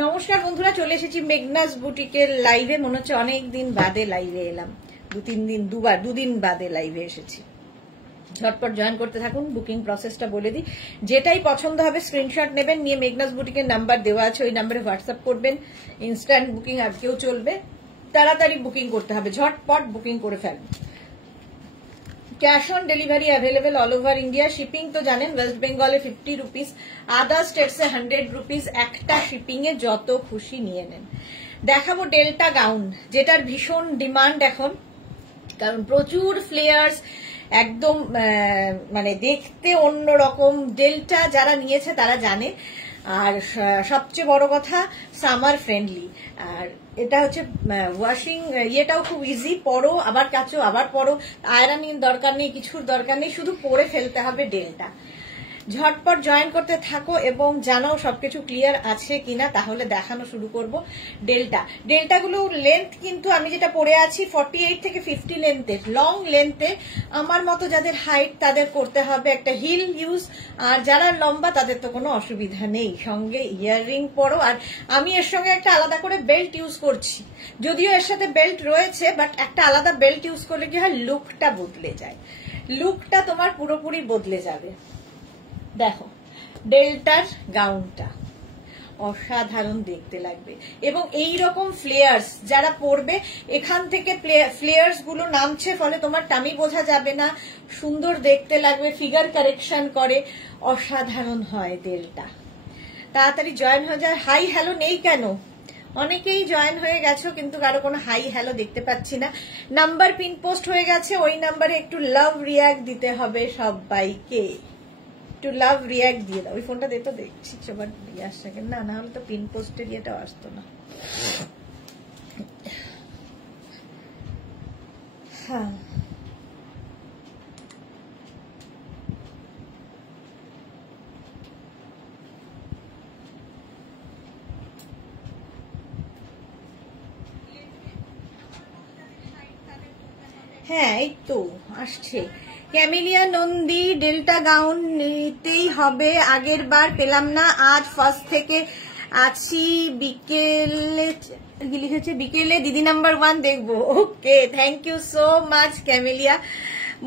নমস্কার বন্ধুরা, চলে এসেছি মেঘনাস বুটিকের লাইভে। মনে হচ্ছে অনেকদিন বাদে লাইভে এলাম, দুদিন বাদে লাইভে এসেছি। ঝটপট জয়েন করতে থাকুন। বুকিং প্রসেসটা বলে দিই, যেটাই পছন্দ হবে স্ক্রিনশট নেবেন, নিয়ে মেঘনাস বুটিকের নাম্বার দেওয়া আছে, ওই নাম্বারে হোয়াটসঅ্যাপ করবেন। ইনস্ট্যান্ট বুকিং আজকেও চলবে, তাড়াতাড়ি বুকিং করতে হবে, ঝটপট বুকিং করে ফেলবেন। Cash on delivery available all over India. Shipping তো জানেন, ওয়েস্ট বেঙ্গলে 50 রুপিস, আদার স্টেটসে 100 রুপিস। একটা শিপিং এ যত খুশি নিয়ে নেন। দেখাবো ডেল্টা গাউন, যেটার ভীষণ ডিমান্ড এখন, কারণ প্রচুর ফ্লেয়ার্স, একদম মানে দেখতে অন্যরকম। ডেল্টা যারা নিয়েছে তারা জানে। আর সবচেয়ে বড় কথা, সামার ফ্রেন্ডলি। আর এটা হচ্ছে ওয়াশিং ইয়েটাও খুব ইজি, পরো আবার কাচো আবার পরো, আয়রনের দরকার নেই, কিছুর দরকার নেই, শুধু পরে ফেলতে হবে ডেল্টা। ঝটপট জয়েন করতে থাকো এবং জানাও সবকিছু ক্লিয়ার আছে কিনা, তাহলে দেখানো শুরু করব। ডেল্টাগুলো লেন্থ কিন্তু আমি যেটা পরে আছি 48 থেকে 50 লেন্থের, লং লেন্থে। আমার মতো যাদের হাইট তাদের করতে হবে একটা হিল ইউজ, আর যারা লম্বা তাদের তো কোনো অসুবিধা নেই, সঙ্গে ইয়াররিং পরো। আর আমি এর সঙ্গে একটা আলাদা করে বেল্ট ইউজ করছি, যদিও এর সাথে বেল্ট রয়েছে, বাট একটা আলাদা বেল্ট ইউজ করলে কি হয়, লুকটা বদলে যায়, লুকটা তোমার পুরোপুরি বদলে যাবে। দেখো ডেল্টার গাউনটা অসাধারণ দেখতে লাগবে, এবং এই রকম ফ্লেয়ার্স যারা পরবে, এখান থেকে ফ্লেয়ার্স গুলো নামছে, ফলে তোমার টামি বোঝা যাবে না, সুন্দর দেখতে লাগবে, ফিগার কারেকশন করে, অসাধারণ হয় ডেল্টা। তাড়াতাড়ি জয়েন হয়ে যায়। হাই হ্যালো নেই কেন? অনেকেই জয়েন হয়ে গেছো, কিন্তু কারো কোনো হাই হ্যালো দেখতে পাচ্ছি না। নাম্বার পিন পোস্ট হয়ে গেছে, ওই নাম্বারে একটু লাভ রিয়াক্ট দিতে হবে সবাইকে, একটু লাভ রিয়াক্ট দিয়ে দাও। ওই ফোনটা দে তো, দেখছি সবার দিয়ে আসছে না, না হলে তো পিন পোস্টের ইয়েটাও আসতো না। হ্যাঁ, হ্যাঁ এই তো আসছে। ক্যামেলিয়া নন্দী, ডেল্টা গাউন নিতেই হবে, আগের বার পেলাম না, আজ ফার্স্ট থেকে আছি, বিকেলে লিখেছে, বিকেলে দিদি নাম্বার 1 দেখবো। Okay, thank you so much Camellia.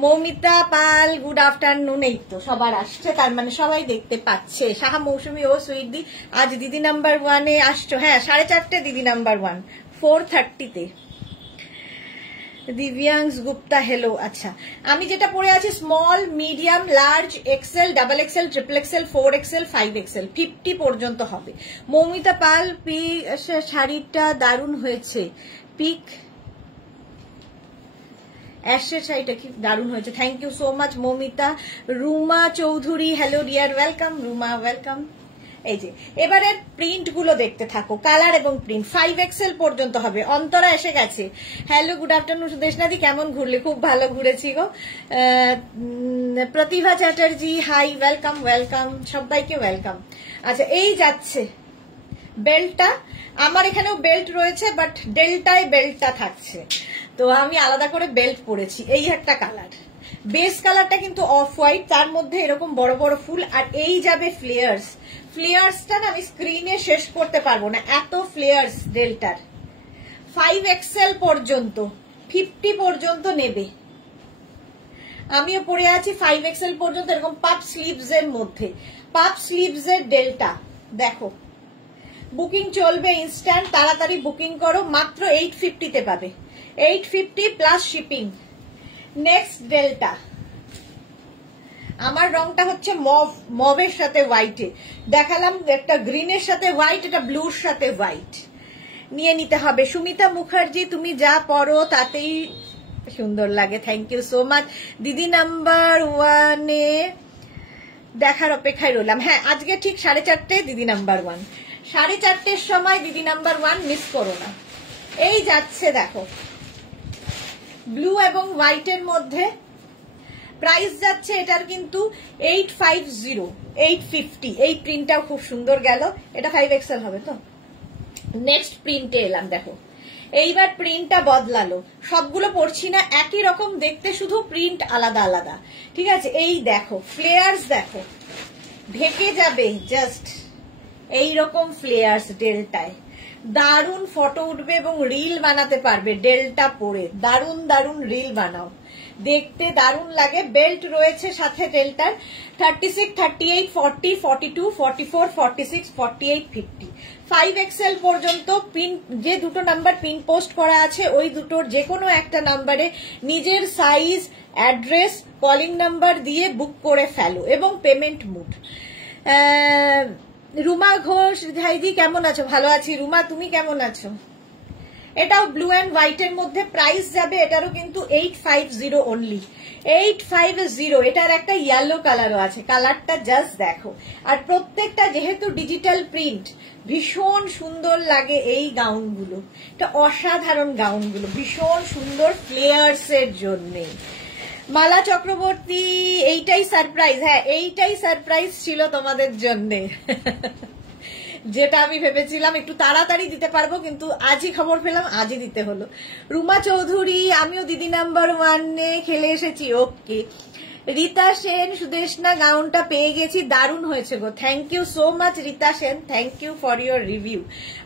Moumita Pal, good afternoon. এই তো সবার আসছে, তার মানে সবাই দেখতে পাচ্ছে। সাহা মৌসুমী, ও সুইট, আজ দিদি নাম্বার 1-এ আসছো? হ্যাঁ, 4:30 দিদি নাম্বার 1, 4:30-তে। দিব্যাংশ গুপ্তা, হেলো। আচ্ছা, আমি যেটা পরে আছি small, medium, large, XL, double XL, triple XL, 4 XL, 5 XL, 50 পর্যন্ত হবে। মৌমিতা পাল, শাড়িটা দারুণ হয়েছে, পিক অ্যাশের শাড়িটা কি দারুণ হয়েছে, thank you so much Moumita. Ruma Chowdhury, hello dear, welcome Ruma, welcome. এই যে এবারে প্রিন্ট গুলো দেখতে থাকো, কালার এবং প্রিন্ট 5 এক্সেল পর্যন্ত হবে। অন্তরা এসে গেছে, হ্যালো গুড আফটারনুন। সুদেশনাদি, কেমন ঘুরলে? খুব ভালো ঘুরেছি গো। প্রতিভা চ্যাটার্জি, হাই, ওয়েলকাম ওয়েলকাম, সবাইকে ওয়েলকাম। আচ্ছা, এই যাচ্ছে বেল্টটা, আমার এখানেও বেল্ট রয়েছে, বাট ডেল্টায় বেল্টটা থাকছে, তো আমি আলাদা করে বেল্ট পরেছি। এই একটা কালার, বেস কালারটা কিন্তু অফ হোয়াইট, তার মধ্যে এরকম বড় বড় ফুল, আর এই যাবে ফ্লেয়ার্স। ফ্লেয়ার্সটা না আমি স্ক্রিনে শেষ করতে পারবো না, এত ফ্লেয়ার্স ডেল্টার। 5 এক্সেল পর্যন্ত, 50 পর্যন্ত নেবে। আমিও পরে আছি 5 এক্সেল পর্যন্ত, এরকম পাপ স্লিভস এর মধ্যে, পাপ স্লিভস এর ডেল্টা। দেখো বুকিং চলবে ইনস্ট্যান্ট, তাড়াতাড়ি বুকিং করো, মাত্র 850-তে পাবে, 850 প্লাস শিপিং। নেক্সট ডেল্টা, আমার রংটা হচ্ছে মভ, মভের সাথে হোয়াইটে দেখালাম, একটা গ্রিনের সাথে হোয়াইট, এটা ব্লুর সাথে হোয়াইট নিয়ে নিতে হবে। সুমিতা মুখার্জি, তুমি যা পরো তাতেই সুন্দর লাগে, থ্যাংক ইউ সো মাচ। দিদি নাম্বার 1-এ দেখার অপেক্ষায় রইলাম। হ্যাঁ, আজকে ঠিক 4:30 দিদি নাম্বার 1, 4:30-এর সময় দিদি নাম্বার 1 মিস করো না। এই যাচ্ছে দেখো, ব্লু এবং হোয়াইটের মধ্যে, প্রাইস যাচ্ছে এটার কিন্তু 850, 850। এই প্রিন্টটাও খুব সুন্দর গেল, এটা 5 এক্সেল হবে তো। নেক্সট প্রিন্টে এলাম, দেখো এইবার প্রিন্টটা বদলালো, সবগুলো পড়ছি না, একই রকম দেখতে, শুধু প্রিন্ট আলাদা আলাদা, ঠিক আছে। এই দেখো ফ্লেয়ার্স, দেখো ঢেকে যাবে, জাস্ট এইরকম ফ্লেয়ার্স ডেল্টায়, দারুণ ফটো উঠবে এবং রিল বানাতে পারবে ডেল্টা পরে। দারুণ দারুণ রিল বানাও, দেখতে দারুণ লাগে। বেল্ট রয়েছে সাথে ডেল্টার। 36, 38, 40, 42, 44, 46, 48, 50, 5XL পর্যন্ত পিন, যে দুটো নাম্বার পিন পোস্ট করা আছে ওই দুটোর যে কোনো একটা নাম্বারে নিজের সাইজ, অ্যাড্রেস, কলিং নাম্বার দিয়ে বুক করে ফেলো এবং পেমেন্ট মুড। রুমা ঘোষ ভাইজি কেমন আছো? ভালো আছি। রুমা তুমি কেমন আছো? এটাও ব্লু অ্যান্ড হোয়াইট এর মধ্যে। প্রাইস যাবে এটারও কিন্তু 850 অনলি, 850। এটার একটা ইয়েলো কালারও আছে, কালারটা জাস্ট দেখো। আর প্রত্যেকটা যেহেতু ডিজিটাল প্রিন্ট, ভীষণ সুন্দর লাগে এই গাউনগুলো। এটা অসাধারণ গাউনগুলো, ভীষণ সুন্দর ফ্লেয়ার্স এর জন্যে। মালা চক্রবর্তী এইটাই সারপ্রাইজ। হ্যাঁ, এইটাই সারপ্রাইজ ছিল তোমাদের জন্যে। যেটা আমি ভেবেছিলাম একটু তাড়াতাড়ি দিতে পারবো, কিন্তু আজই খবর পেলাম, আজই দিতে হলো। রুমা চৌধুরী আমিও দিদি নাম্বার 1-এ খেলে এসেছি। ওকে। রীতা সেন সুদেশনা গাউনটা পেয়ে গেছি, দারুণ হয়েছে গো। Thank you so much Rita Sen, thank you for your review.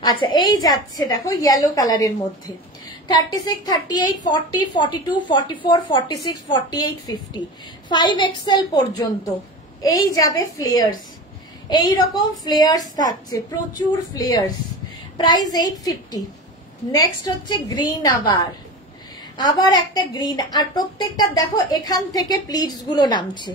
আচ্ছা, এই যাচ্ছে দেখো ইয়েলো কালারের মধ্যে। 36, 38, 40, 42, 44, 46, 48, 50, 5XL পর্যন্ত এই যাবে ফ্লেয়ার্স। এইরকম ফ্লেয়ার্স থাকছে, প্রচুর ফ্লেয়ার্স। প্রাইস 850। নেক্সট হচ্ছে গ্রিন, আবার একটা গ্রিন। আর প্রত্যেকটা দেখো এখান থেকে প্লিটস গুলো নামছে,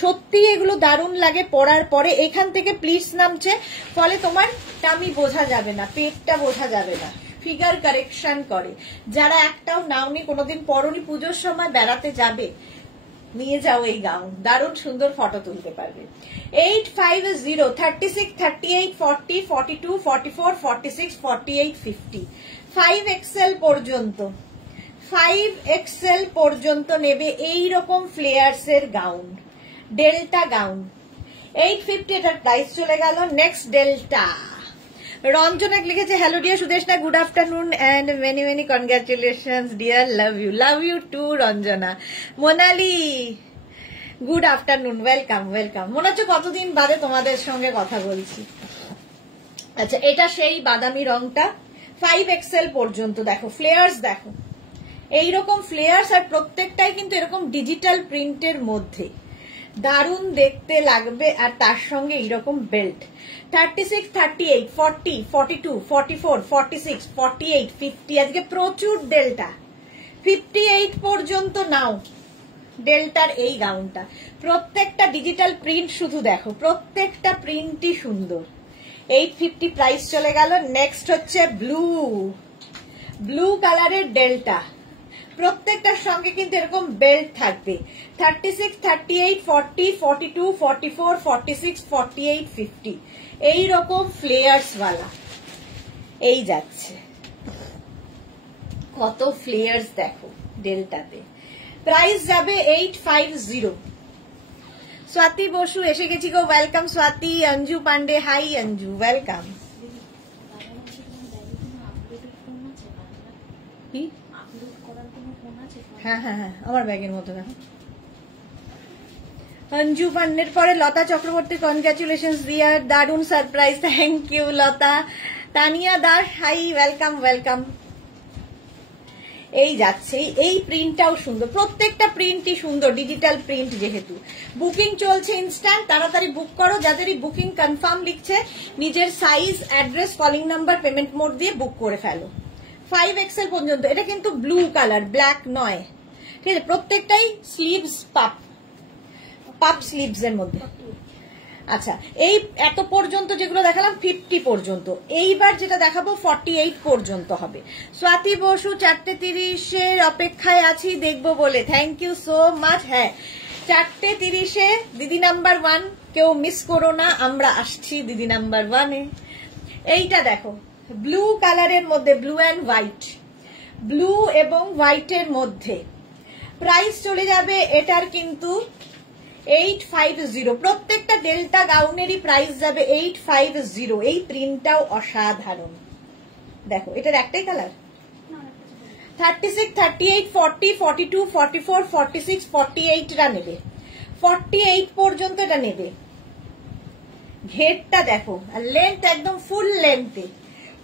সত্যি এগুলো দারুণ লাগে পরার পরে। এখান থেকে প্লিটস নামছে, ফলে তোমার টামি বোঝা যাবে না, পেটটা বোঝা যাবে না, ফিগার কারেকশন করে। যারা একটাও নাওনি, কোনোদিন পরনি, পুজোর সময় বেড়াতে যাবে, নিয়ে যাও এই গাউন, দারুণ সুন্দর ফটো তুলতে পারবে। 850, 36, 38, 40, 42, 44, 46, 48, 50, 5XL পর্যন্ত, 5XL পর্যন্ত নেবে এইরকম ফ্লেয়ার্স এর গাউন, ডেল্টা গাউন। 850 এটার প্রাইস চলে গেল। Next delta. রঞ্জনা লিখেছে, hello dear Sudeshna, good afternoon and many many congratulations dear, love you too Ranjana. Monali good afternoon, welcome welcome. মনে হচ্ছে কতদিন বাদে তোমাদের সঙ্গে কথা বলছি। আচ্ছা, এটা সেই বাদামি রংটা, 5XL পর্যন্ত। দেখো ফ্লেয়ার্স, দেখো এইরকম ফ্লেয়ার্স, আর প্রত্যেকটাই কিন্তু এরকম ডিজিটাল প্রিন্টের মধ্যে, দারুণ দেখতে লাগবে। আর তার সঙ্গে এইরকম বেল্ট। 36, 38, 40, 42, 44, 46, 48, 50, আজকে প্রচুর ডেল্টা। 58 পর্যন্ত নাও ডেল্টার এই গাউনটা। প্রত্যেকটা ডিজিটাল প্রিন্ট, শুধু দেখো প্রত্যেকটা প্রিন্টই সুন্দর। 850 প্রাইস চলে গেল। নেক্সট হচ্ছে ব্লু কালারের ডেল্টা। প্রত্যেকটার সঙ্গে কিন্তু এরকম বেল্ট থাকবে। 36, 38, 40, 42, 44, 46, 48, 50, এইরকম ফ্লেয়ার্স ওয়ালা এই যাচ্ছে। কত ফ্লেয়ার্স দেখো ডেল্টাতে। প্রাইস যাবে 850। স্বাতি বসু এসে গেছি গো, welcome Swati. Anju Pandey, hi Anju, welcome. হ্যাঁ হ্যাঁ হ্যাঁ, আমার ব্যাগের মতো দেখো। অঞ্জু পান্ডের পরে লতা চক্রবর্তী, কনগ্রাচুলেশন ডিয়ার, দারুণ surprise, thank you Lata. Tania Das, hi, welcome welcome. এই যাচ্ছে, এই প্রিন্টটাও সুন্দর, প্রত্যেকটা প্রিন্টই সুন্দর, ডিজিটাল প্রিন্ট যেহেতু। বুকিং চলছে ইনস্ট্যান্ট, তাড়াতাড়ি বুক করো। যাদেরই বুকিং কনফার্ম লিখছে, নিজের size, address, calling number, payment mode দিয়ে বুক করে ফেলো। 5XL পর্যন্ত। এটা কিন্তু ব্লু কালার, ব্ল্যাক নয়, ঠিক আছে। প্রত্যেকটাই স্লিভস, পাপ স্লিভস এর মধ্যে। আচ্ছা, এই এত পর্যন্ত যেগুলো দেখালাম 50 পর্যন্ত। এইবার যেটা দেখাবো 48 পর্যন্ত হবে। স্বাতি বসু 4:30 অপেক্ষায় আছি দেখবো বলে, থ্যাংক ইউ সো মাচ। হ্যাঁ, 4:30 দিদি নাম্বার 1, কেউ মিস করো না, আমরা আসছি দিদি নাম্বার 1-এ। এইটা দেখো ব্লু কালারের মধ্যে, ব্লু অ্যান্ড হোয়াইট, ব্লু এবং হোয়াইটের মধ্যে। প্রাইস চলে যাবে এটার কিন্তু 850। প্রত্যেকটা ডেল্টা গাউনেরই প্রাইস যাবে 850। এই প্রিন্টটাও অসাধারণ, দেখো এটার একটাই কালার। 36, 38, 40, 42, 44, 46, 48 টা নেবে, 48 পর্যন্ত এটা নেবে। ঘেরটা দেখো, আর লেন্থ একদম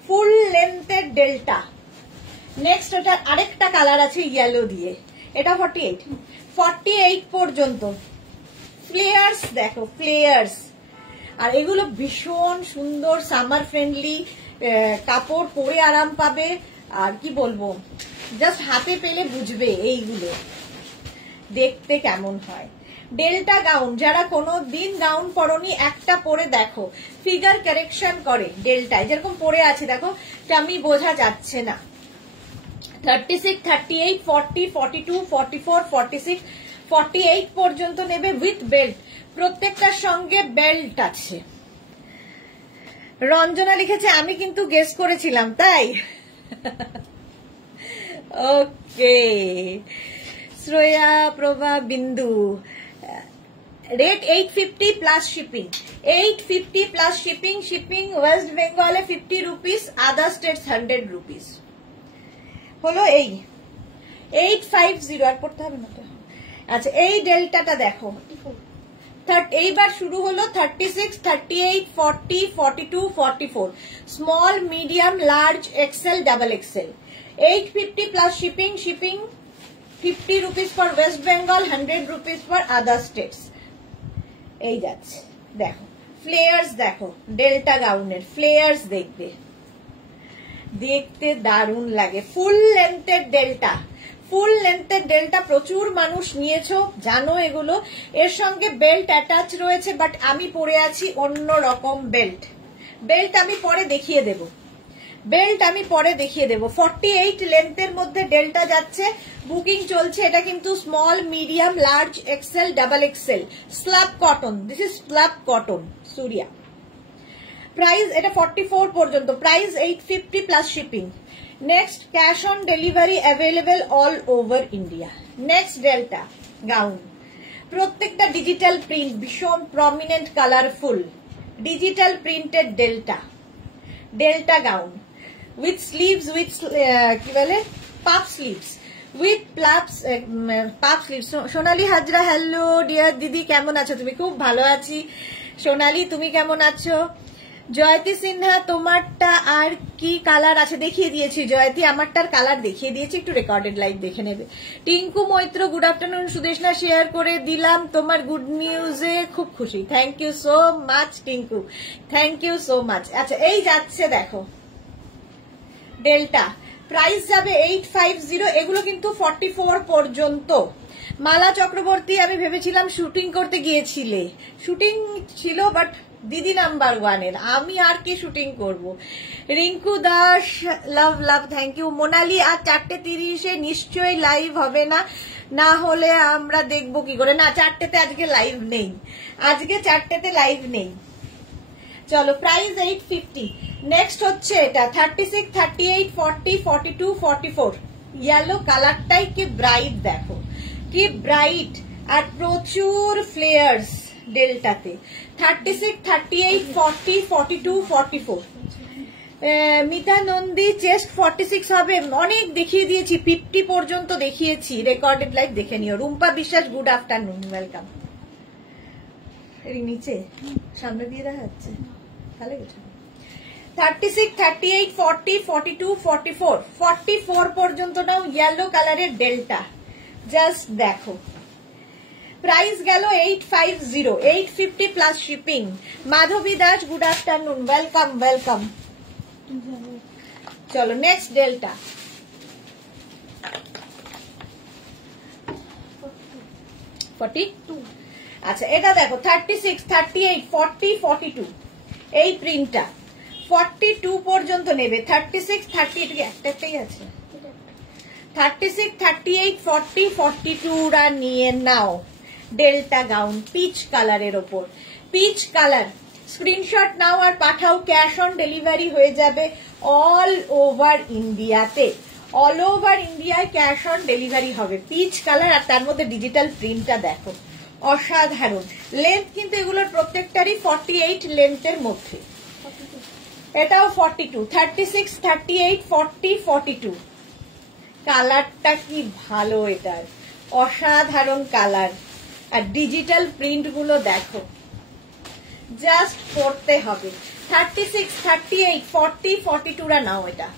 ফুল লেন্থের ডেল্টা। নেক্সট ওটা আরেকটা কালার আছে ইয়েলো দিয়ে, এটা 48 পর্যন্ত। ফ্লেয়ার্স দেখো, ফ্লেয়ার্স, আর এগুলো ভীষণ সুন্দর সামার ফ্রেন্ডলি কাপড়, পরে আরাম পাবে। আর কি বলবো, জাস্ট হাতে পেলে বুঝবে এইগুলো দেখতে কেমন হয়। ডেল্টা গাউন, যারা কোনো দিন গাউন পরনি একটা পরে দেখো, ফিগার কারেকশন করে ডেল্টায়, যেরকম পরে আছে দেখো টামি বোঝা যাচ্ছে না। 36, 38, 40, 42, 44, 46, 48 পর্যন্ত নেবে উইথ বেল্ট, প্রত্যেকটার সঙ্গে বেল্ট আছে। রঞ্জনা লিখেছে আমি কিন্তু গেস করেছিলাম তাই। ওকে, শ্রেয়া প্রভা বিন্দু, rate 850 plus shipping, 850 plus shipping. Shipping West বেঙ্গলে 50 রুপিস, আদার স্টেটস 100 রুপিস। হলো এই 850, আর পড়তে হবে না। আচ্ছা, এই ডেল্টাটা দেখো, এইবার শুরু হলো 36, 38, 40, 42, 44, small, medium, large, XL, double XL. 850 plus shipping, 50 rupees for West Bengal, 100 rupees for other states. এই যাচ্ছে দেখো, ফ্লেয়ার্স দেখো, ডেল্টা গাউনের ফ্লেয়ার্স দেখবে, দেখতে দারুণ লাগে। ফুল লেন্থের ডেল্টা, প্রচুর মানুষ নিয়েছো জানো এগুলো। এর সঙ্গে বেল্ট অ্যাটাচ রয়েছে, বাট আমি পরে আছি অন্য রকম বেল্ট আমি পরে দেখিয়ে দেবো। 48 লেন্থের মধ্যে ডেল্টা যাচ্ছে, বুকিং চলছে। এটা কিন্তু small, medium, large, XL, double XL, slub cotton. This is slub cotton সুরিয়া। প্রাইস এটা 44 পর্যন্ত, price 850 plus shipping. Next, cash on delivery available all over India. Next delta gown, প্রত্যেকটা ডিজিটাল প্রিন্ট, ভীষণ prominent, colourful, digital printed delta gown with sleeves, with কি বলে puff sleeves, with puff sleeves. Sonali Hazra, hello dear দিদি, কেমন আছো তুমি? খুব ভালো আছি সোনালী, তুমি কেমন আছো? জয়তী সিনহা, তোমারটা আর কি কালার আছে? দেখিয়ে দিয়েছি জয়তী, আমারটার কালার দেখিয়ে দিয়েছি, একটু রেকর্ডেড লাইভ দেখে নেবে। Tinku Maitra, good afternoon. Sudeshna, share করে দিলাম তোমার গুড নিউজে, খুব খুশি। Thank you so much Tinku, thank you so much. আচ্ছা, এই যাচ্ছে দেখো ডেল্টা, প্রাইস যাবে 850। এগুলো কিন্তু 44 পর্যন্ত। মালা চক্রবর্তী, আমি ভেবেছিলাম শুটিং করতে গিয়েছিলে, শুটিং ছিল বাট দিদি নাম্বার 1-এর, আমি আর কি শুটিং করব। রিঙ্কু দাস, লাভ, থ্যাংক ইউ। মোনালি, আর 4:30 নিশ্চয়ই লাইভ হবে না, না হলে আমরা দেখবো কি করে? না, 4টেতে আজকে লাইভ নেই, আজকে 4টেতে লাইভ নেই। চলো, প্রাইস 850। নেক্সট হচ্ছে এটা 36, 38, 40, 42, 44। ইয়েলো কালারটাই কি ব্রাইট দেখো, কি ব্রাইট, আর প্রচুর ফ্লেয়ার্স ডেল্টাতে। 36, 38, 40, 42, 44। মিতা নন্দী, চেস্ট 46 হবে, অনেক দেখিয়ে দিয়েছি, 50 পর্যন্ত দেখিয়েছি, রেকর্ডেড লাইভ দেখে নিও। রুম্পা বিশ্বাস, গুড আফটারনুন, ওয়েলকাম। নিচে সামনে দিয়ে দেখা যাচ্ছে, তাহলে 36, 38, 40, 42, 44, 44 পর্যন্ত নাও। ইয়েলো কালারের ডেল্টা, জাস্ট দেখো। প্রাইস গেল 850, 850 প্লাস শিপিং। মাধবী দাস, গুড আফটারনুন, ওয়েলকাম। চলো, নেক্সট ডেল্টা, 42। আচ্ছা, এটা দেখো 36, 38, 40, 42, এই প্রিন্টটা 42 পর্যন্ত নেবে। 36, 30, এটা একটাই আছে, 36, 38, 40, 42রা নিয়ে নাও। ডেল্টা গাউন, পিচ কালারের ওপর, পিচ কালার। স্ক্রিনশট নাও আর পাঠাও, ক্যাশ অন ডেলিভারি হয়ে যাবে অল ওভার ইন্ডিয়াতে, অল ওভার ইন্ডিয়ায় ক্যাশ অন ডেলিভারি হবে। পিচ কালার, আর তার মধ্যে ডিজিটাল প্রিন্টটা দেখো, অসাধারণ। লেন্থ কিন্তু এগুলোর প্রত্যেকটারই 48 লেন্থের মধ্যে। এটাও 42, 36, 38, 40, 42। কালারটা কি ভালো, এটার অসাধারণ কালার, আর ডিজিটাল প্রিন্ট গুলো দেখো, জাস্ট পড়তে হবে। 36, 38, 40, 42 নাও। এটা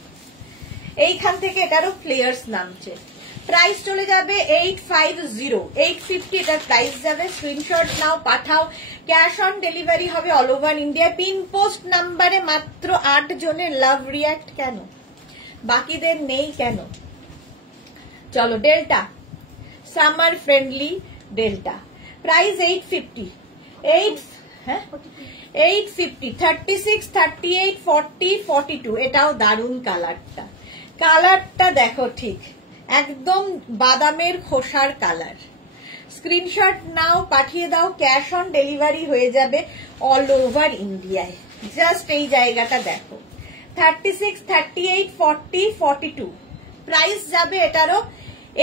এইখান থেকে এটারও ফ্লেয়ার্স নামছে। প্রাইস চলে যাবে 850, 850 এটার প্রাইস যাবে। স্ক্রিনশট নাও, পাঠাও। ক্যাশ অন ডেলিভারি হবে all over India. Pin post নাম্বারে মাত্র 8 জনের লাভ রিয়াক্ট কেন, বাকিদের নেই কেন? চলো delta, summer friendly delta, price 850, 850, 36, 38, 40, 42। এটাও দারুণ কালারটা, কালারটা দেখো ঠিক একদম বাদামের খোসার কালার। স্ক্রিনশট নাও, পাঠিয়ে দাও। ক্যাশ অন ডেলিভারি হয়ে যাবে অল ওভার ইন্ডিয়ায়। জাস্ট এই জায়গাটা দেখো। 36, 38, 40, 42 প্রাইস যাবে এটারও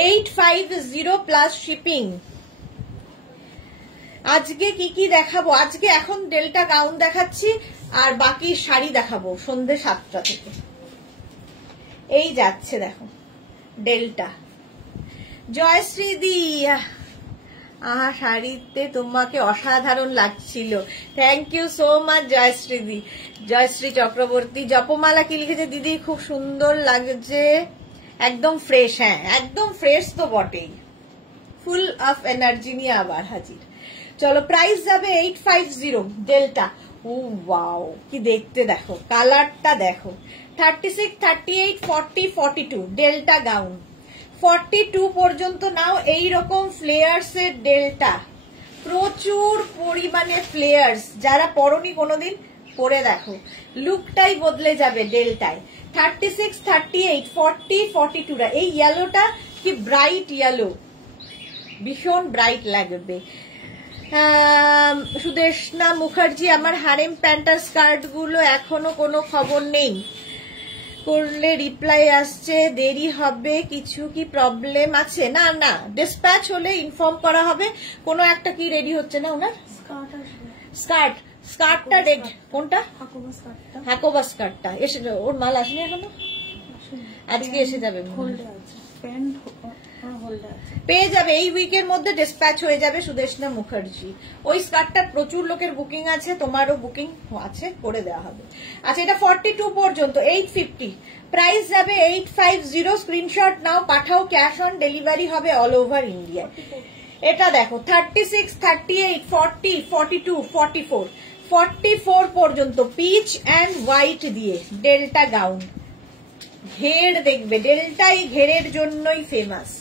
850 প্লাস শিপিং। আজকে কি কি দেখাবো? আজকে এখন ডেল্টা গাউন দেখাচ্ছি আর বাকি শাড়ি দেখাবো সন্ধ্যে 7টা থেকে। এই যাচ্ছে দেখো ডেল্টা। জয়শ্রী দি, আহা শাড়িতে তোমাকে অসাধারণ লাগছিল। Thank you so much Jayashree di. Jayashree Chakraborty Japamala কি লিখেছে? দিদি খুব সুন্দর লাগছে, একদম ফ্রেশ। হ্যাঁ একদম ফ্রেশ তো বটেই, ফুল অফ এনার্জি নিয়ে আবার হাজির। চলো প্রাইস যাবে 850 ডেল্টা। ও ওয়াও কি দেখতে দেখো, কালারটা দেখো। 36, 38, 40, 42 ডেল্টা গাউন। 42 পর্যন্ত নাও। এই রকম ফ্লেয়ার্স এর ডেল্টা, প্রচুর পরিমাণে ফ্লেয়ার্স। যারা পরনি কোনোদিন পরে দেখো, লুকটাই বদলে যাবে ডেল্টায়। 36, 38, 40, 42 এই ইয়েলোটা কি ব্রাইট ইয়েলো, ভীষণ ব্রাইট লাগবে। সুদেশনা মুখার্জি, আমার হারেম প্যান্টার স্কার্ট গুলো এখনো কোনো খবর নেই, করলে রিপ্লাই আসছে দেরি হবে, কিছু কি প্রবলেম আছে? না না, ডিসপ্যাচ হলে ইনফর্ম করা হবে। কোনো একটা কি রেডি হচ্ছে না ওনার? স্কার্টটা রেডি। কোনটা? হাকোবা স্কার্টটা এসে, ওর মাল আসেনি এখনো, আজকে এসে যাবে, পেয়ে যাবে এই উইকের মধ্যে, ডিসপ্যাচ হয়ে যাবে। সুদেশনা মুখার্জি, ওই স্কার্টটার প্রচুর লোকের বুকিং আছে, তোমারও বুকিং আছে, করে দেওয়া হবে। আচ্ছা এটা 42 পর্যন্ত 850, প্রাইস যাবে 850। স্ক্রিনশট নাও, পাঠাও। ক্যাশ অন ডেলিভারি হবে অল ওভার ইন্ডিয়া। এটা দেখো 36, 38, 40, 42, 44, 44 পর্যন্ত পিচ অ্যান্ড হোয়াইট দিয়ে ডেল্টা গাউন। ঘের দেখবে, ডেল্টাই ঘেরের জন্যই ফেমাস।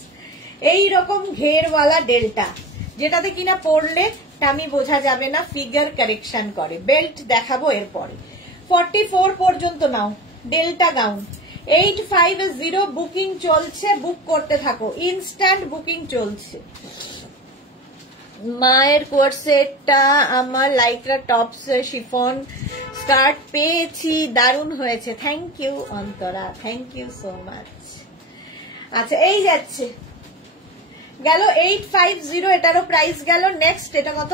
এই রকম ঘেরওয়ালা ডেল্টা, যেটাতে কিনা পরলে টামি বোঝা যাবে না, ফিগার কারেকশন করে। বেল্ট দেখাবো এরপরে। 44 পর্যন্ত নাও ডেল্টা গাউন। 850 বুকিং চলছে, বুক করতে থাকো, ইনস্ট্যান্ট বুকিং চলছে। মায়ের কোর্সেটটা আমার লাইকরা টপস শিফন স্কার্ট পেয়েছি, দারুণ হয়েছে। Thank you Antara, thank you so much. আচ্ছা এই যাচ্ছে, গেল 850, এটারও প্রাইস গেল। নেক্সট এটা কত?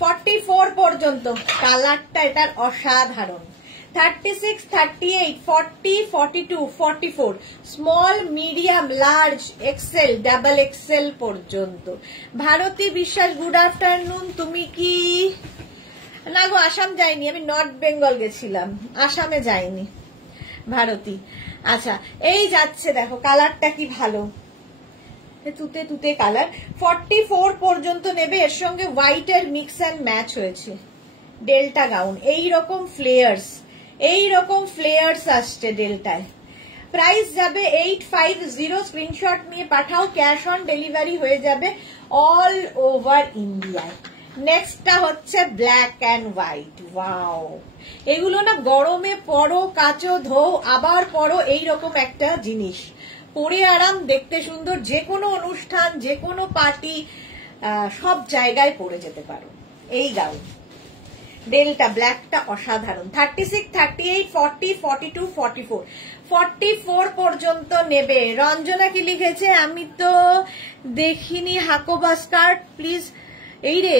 44 পর্যন্ত। কালারটা এটার অসাধারণ। 36, 38, 40, 42, 44 small, medium, large, XL, double XL পর্যন্ত। ভারতী বিশ্বাস, গুড আফটারনুন। তুমি কি? না গো, আসাম যাইনি, আমি নর্থ বেঙ্গল গেছিলাম, আসামে যাইনি ভারতী। আচ্ছা এই যাচ্ছে দেখো, কালারটা কি ভালো, তুতে তুতে কালার। 44 পর্যন্ত নেবে। এর সঙ্গে হোয়াইট এর মিক্স অ্যান্ড ম্যাচ হয়েছে ডেল্টা গাউন। এইরকম ফ্লেয়ার্স আসছে ডেল্টায়। প্রাইস যাবে 850। স্ক্রিনশট নিয়ে পাঠাও। ক্যাশ অন ডেলিভারি হয়ে যাবে অল ওভার ইন্ডিয়ায়। নেক্সটটা হচ্ছে ব্ল্যাক অ্যান্ড হোয়াইট। ওয়াও, এগুলো না গরমে পরো, কাচো, ধো, আবার পরো, এইরকম একটা জিনিস। পরে আরাম, দেখতে সুন্দর, যে কোনো অনুষ্ঠান, যে কোনো পার্টি, সব জায়গায় পরে যেতে পারো এই গাউন। ডেল্টা ব্ল্যাকটা অসাধারণ। 36, 38, 40, 42, 44 44 পর্যন্ত নেবে। রঞ্জনা কি লিখেছে? আমি তো দেখিনি হাকোবা স্কার্ট, প্লিজ এই রে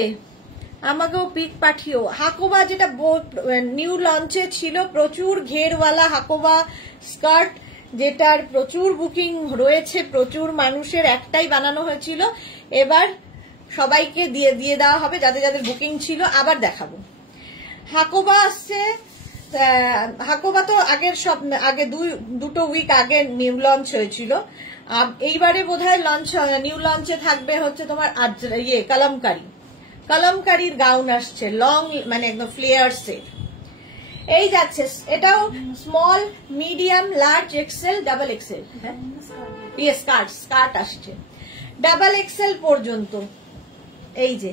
আমাকেও পিক পাঠিও। হাকোবা যেটা নিউ লঞ্চে ছিল, প্রচুর ঘেরওয়ালা হাকোবা স্কার্ট, যেটার প্রচুর বুকিং রয়েছে, প্রচুর মানুষের, একটাই বানানো হয়েছিল, এবার সবাইকে দিয়ে দেওয়া হবে যাদের যাদের বুকিং ছিল। আবার দেখাবো হাকোবা আসছে, হাকোবা তো আগে দুটো উইক আগে নিউ লঞ্চ হয়েছিল। এইবারে বোধহয় নিউ লঞ্চে থাকবে হচ্ছে তোমার কলমকারীর গাউন আসছে, লং মানে একদম ফ্লেয়ার্স এর। এই যাচ্ছে, এটাও small, medium, large, XL, double XL. হ্যাঁ, স্কার্ট আসছে ডাবল এক্সেল পর্যন্ত। এই যে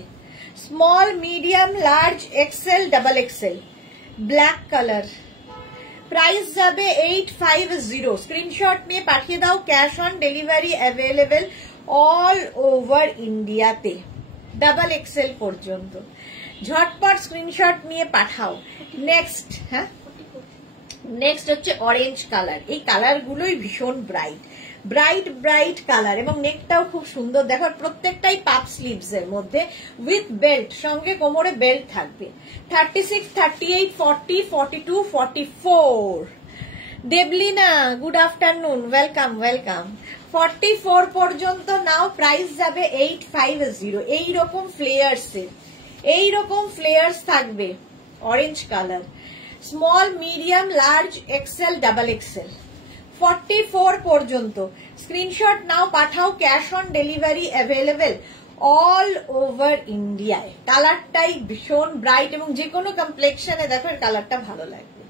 small, medium, large, XL, double XL, black colour. Price যাবে 850। স্ক্রিনশট নিয়ে পাঠিয়ে দাও। Cash on delivery available all over ইন্ডিয়াতে, ডাবল এক্সেল পর্যন্ত। ঝটপট স্ক্রিনশট নিয়ে পাঠাও। নেক্সট, হ্যাঁ, নেক্সট হচ্ছে অরেঞ্জ কালার। এই কালার গুলোই ভীষণ ব্রাইট কালার, এবং নেকটাও খুব সুন্দর। দেখো প্রত্যেকটাই পাপ স্লিভস এর মধ্যে উইথ বেল্ট, সঙ্গে কোমরে বেল্ট থাকবে। 36, 38, 40, 42, 44। Deblina, good afternoon, welcome. 44 পর্যন্ত নাও। প্রাইস যাবে 850। এইরকম ফ্লেয়ার্স থাকবে, orange colour, small, medium, large, XL, double XL. 44 পর্যন্ত স্ক্রিনশট নাও, পাঠাও। Cash on delivery available all over ইন্ডিয়ায়। কালারটাই ভীষণ ব্রাইট, এবং যে কোনো কমপ্লেক্সনে দেখো এর কালারটা ভালো লাগবে।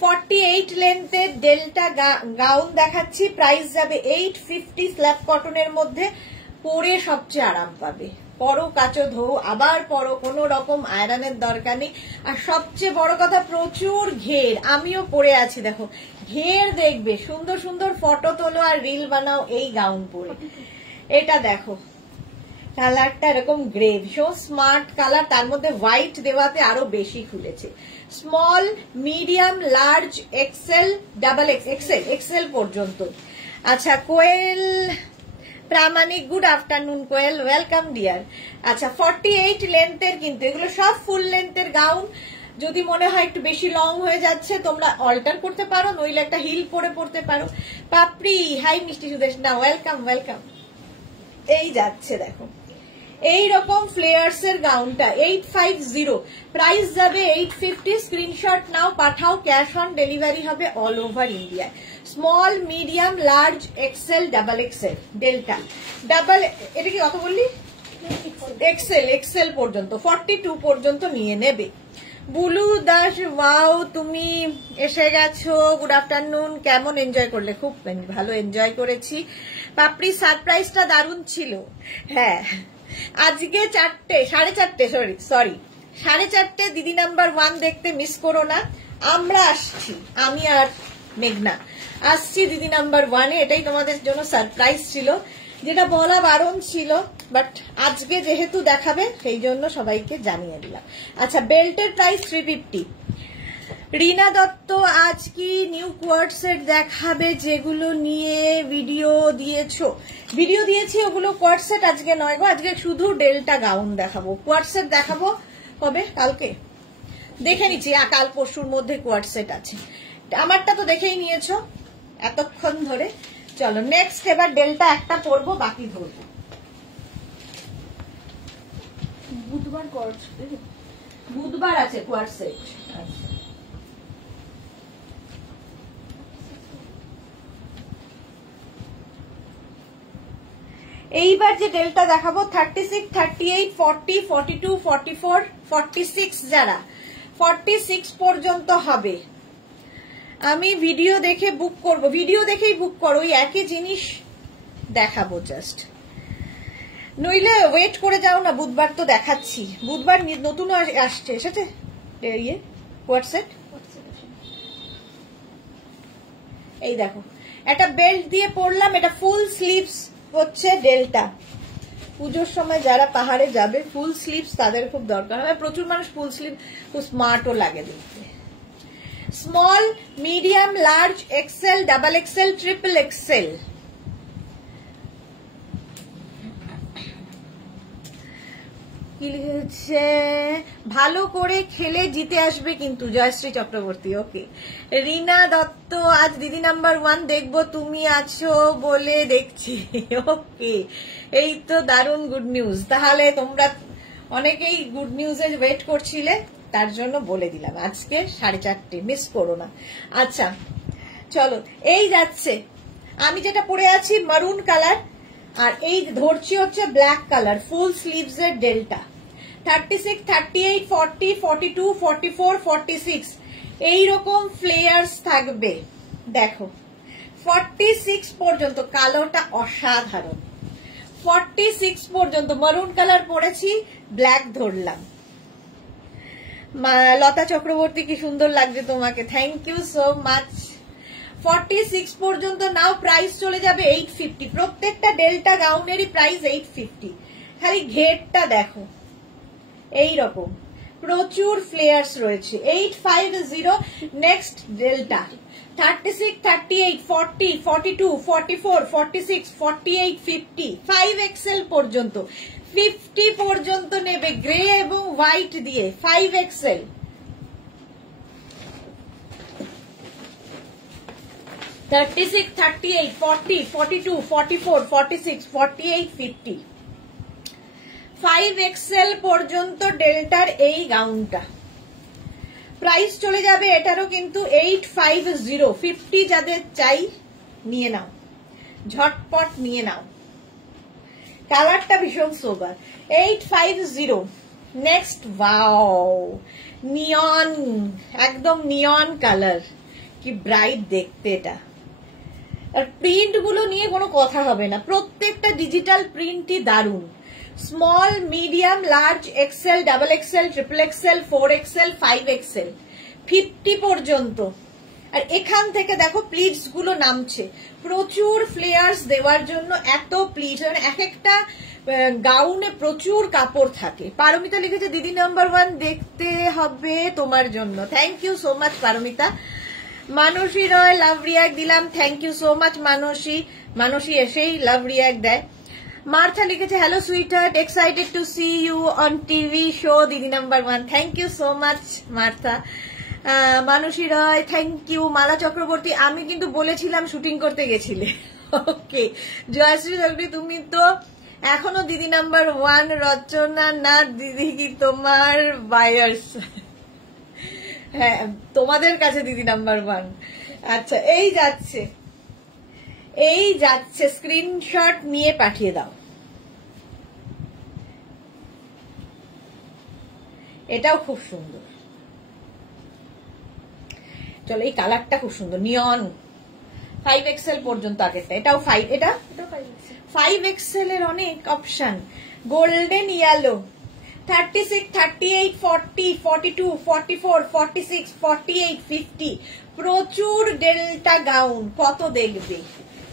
48 লেন্থের ডেল্টা গাউন দেখাচ্ছি। প্রাইস যাবে 850। স্ল্যাব কটনের মধ্যে, পরে সবচেয়ে আরাম পাবে। পরো, কাচো, ধো, আবার পরো, কোনো রকম আয়রনের দরকার নেই। আর সবচেয়ে বড় কথা, প্রচুর ঘের। আমিও পরে আছি, দেখো ঘের দেখবে। সুন্দর সুন্দর ফটো তোলো আর রিল বানাও এই গাউন পরে। এটা দেখো কালারটা এরকম গ্রে, ভীষণ স্মার্ট কালার, তার মধ্যে হোয়াইট দেওয়াতে আরো বেশি খুলেছে। Small, medium, large, XL, double XL পর্যন্ত। আচ্ছা, Koyel Pramanik, good afternoon Koyel, welcome dear. আচ্ছা, 48 লেন্থের, কিন্তু এগুলো সব ফুল লেন্থের গাউন। যদি মনে হয় একটু বেশি লং হয়ে যাচ্ছে, তোমরা অল্টার করতে পারো, নইলে একটা হিল পরে পড়তে পারো। পাপড়ি, হাই মিষ্টি সুদেশ, না ওয়েলকাম। এই যাচ্ছে দেখো এইরকম ফ্লেয়ার্স এর গাউনটা 850। প্রাইস যাবে 850। স্ক্রিনশট নাও, পাঠাও। ক্যাশ অন ডেলিভারি হবে অল ওভার ইন্ডিয়ায়। Small, medium, large, XL, double XL, delta double. এটা কি কত বললি? এক্সেল পর্যন্ত, 42 পর্যন্ত নিয়ে নেবে। বুলু দাস, ওয়াও, তুমি এসে গেছো, গুড আফটারনুন। কেমন এনজয় করলে? খুব ভালো এনজয় করেছি। পাপড়ি, সারপ্রাইজটা দারুণ ছিল। হ্যাঁ, আজকে 4:30 দিদি নাম্বার 1 দেখতে মিস করো না। আমরা আসছি, আমি আর মেঘনা আসছি দিদি নাম্বার 1-এ। এটাই তোমাদের জন্য সারপ্রাইজ ছিল, যেটা বলা বারণ ছিল, বাট আজকে যেহেতু দেখাবে সেই জন্য সবাইকে জানিয়ে দিলাম। আচ্ছা, বেল্টের প্রাইস 350। রিনা দত্ত, আজ কি নিউ কোয়ার্ড সেট দেখাবে যেগুলো নিয়ে ভিডিও দিয়েছি? ওগুলো কোয়ার্ড সেট আজকে নয় গো, আজকে শুধু ডেল্টা গাউন দেখাবো। কোয়ার্ড সেট দেখাবো কবে? কালকে দেখে নিচ্ছি, কাল পরশুর মধ্যে কোয়ার্ড সেট আছে। আমারটা তো দেখেই নিয়েছো এতক্ষণ ধরে। চলো নেক্সট, এবার ডেল্টা একটা পরবো, বাকি ধরবো। বুধবার আছে কোয়ার্ড সেট। এইবার যে ডেল্টা দেখাবো 36, 38, 40, 42, 44, 46, যারা 46 পর্যন্ত হবে। আমি ভিডিও দেখে বুক করব, ভিডিও দেখেই বুক করো, ওই একই জিনিস দেখাবো জাস্ট। নইলে ওয়েট করে যাও না, বুধবার তো দেখাচ্ছি। বুধবার নতুন আসছে, এসেছে হোয়াটসঅ্যাপ। এই দেখো একটা বেল্ট দিয়ে পরলাম, এটা ফুল স্লিভস হচ্ছে ডেল্টা। পুজোর সময় যারা পাহাড়ে যাবে ফুল স্লিভস তাদের খুব দরকার হবে। প্রচুর মানুষ ফুল স্লিভ, খুব স্মার্টও লাগে দেখতে। Small, medium, large, XL, double XL, triple XL. কি লিখেছে? ভালো করে খেলে জিতে আসবে কিন্তু, জয়শ্রী চক্রবর্তী। ওকে। রিনা দত্ত, আজ দিদি নাম্বার 1 দেখবো, তুমি আছো বলে দেখছি। ওকে, এই তো দারুণ গুড নিউজ। তাহলে তোমরা অনেকেই গুড নিউজের ওয়েট করছিলে, তার জন্য বলে দিলাম আজকে 4:30 মিস করো না। আচ্ছা চলো, এই যাচ্ছে আমি যেটা পরে আছি মারুন কালার, আর এই ধরছি হচ্ছে ব্ল্যাক কালার, ফুল স্লিভস এর ডেল্টা। 36, 38, 40, 42, 44, 46 এইরকম ফ্লেয়ার্স থাকবে। দেখো 46 পর্যন্ত, কালোটা অসাধারণ। 46 পর্যন্ত মারুন কালার পরেছি, ব্ল্যাক ধরলাম। লতা চক্রবর্তী কি সুন্দর লাগছে তোমাকে, থ্যাংক ইউ সো মাচ। 46 পর্যন্ত নাও, প্রাইস চলে যাবে 850। প্রত্যেকটা ডেল্টা গাউনেরই প্রাইস 850। খালি ঘেরটা দেখো এই রকম, প্রচুর ফ্লেয়ার্স রয়েছে। 850 নেক্সট ডেল্টা। 36, 38, 40, 42, 44, 46, 48, 50, 5XL পর্যন্ত। 50 পর্যন্ত নেবে গ্রে এবং হোয়াইট দিয়ে, 5XL। $36, $38, $40, $42, $44, $46, $48, $50, 5XL পর্যন্ত ডেল্টার এই গাউনটা। প্রাইস চলে যাবে এটারও কিন্তু 850। 50 যাদের চাই নিয়ে নাও, ঝটপট নিয়ে নাও। কালারটা ভীষণ সোবার। 850 নেক্সট। ওয়াও, নিয়ন, একদম নিয়ন কালার, কি ব্রাইট দেখতে এটা। আর প্রিন্ট গুলো নিয়ে কোনো কথা হবে না, প্রত্যেকটা ডিজিটাল প্রিন্টই দারুণ। Small, medium, large, XL, double XL, triple XL, 4XL, 5XL, 50 পর্যন্ত। আর এখান থেকে দেখো প্লিটস গুলো নামছে, প্রচুর ফ্লেয়ার্স দেওয়ার জন্য এত প্লিট। এক একটা গাউনে প্রচুর কাপড় থাকে। পারমিতা লিখেছে দিদি নাম্বার 1 দেখতে হবে তোমার জন্য, thank you so much Paramita. Manasi Roy love react দিলাম, thank you so much Manasi. Manasi এসেই লাভ রিয়াক্ট দেয়। মার্থা লিখেছে hello sweetheart, excited to see you on TV show দিদি number 1, thank you so much Martha. Manasi Roy thank you. Mala Chakraborty আমি কিন্তু বলেছিলাম শুটিং করতে গেছিলে, ওকে। জয়শ্রী চক্রবর্তী তুমি তো এখনো দিদি নাম্বার 1। রচনা না দিদি কি তোমার বায়ার্স, হ্যাঁ তোমাদের কাছে দিদি নাম্বার 1। আচ্ছা এই যাচ্ছে, এই যাচ্ছে, স্ক্রিনশট নিয়ে পাঠিয়ে দাও। এটাও খুব সুন্দর, চলো এই কালারটা খুব সুন্দর, নিয়ন। 5XL পর্যন্ত আগেরটা, এটাও 5, এটা 5XL এর অনেক অপশন। Golden yellow. 36, 38, 40, 42, 44, 46, 48, 50 প্রচুর ডেল্টা গাউন, কত দেখবে।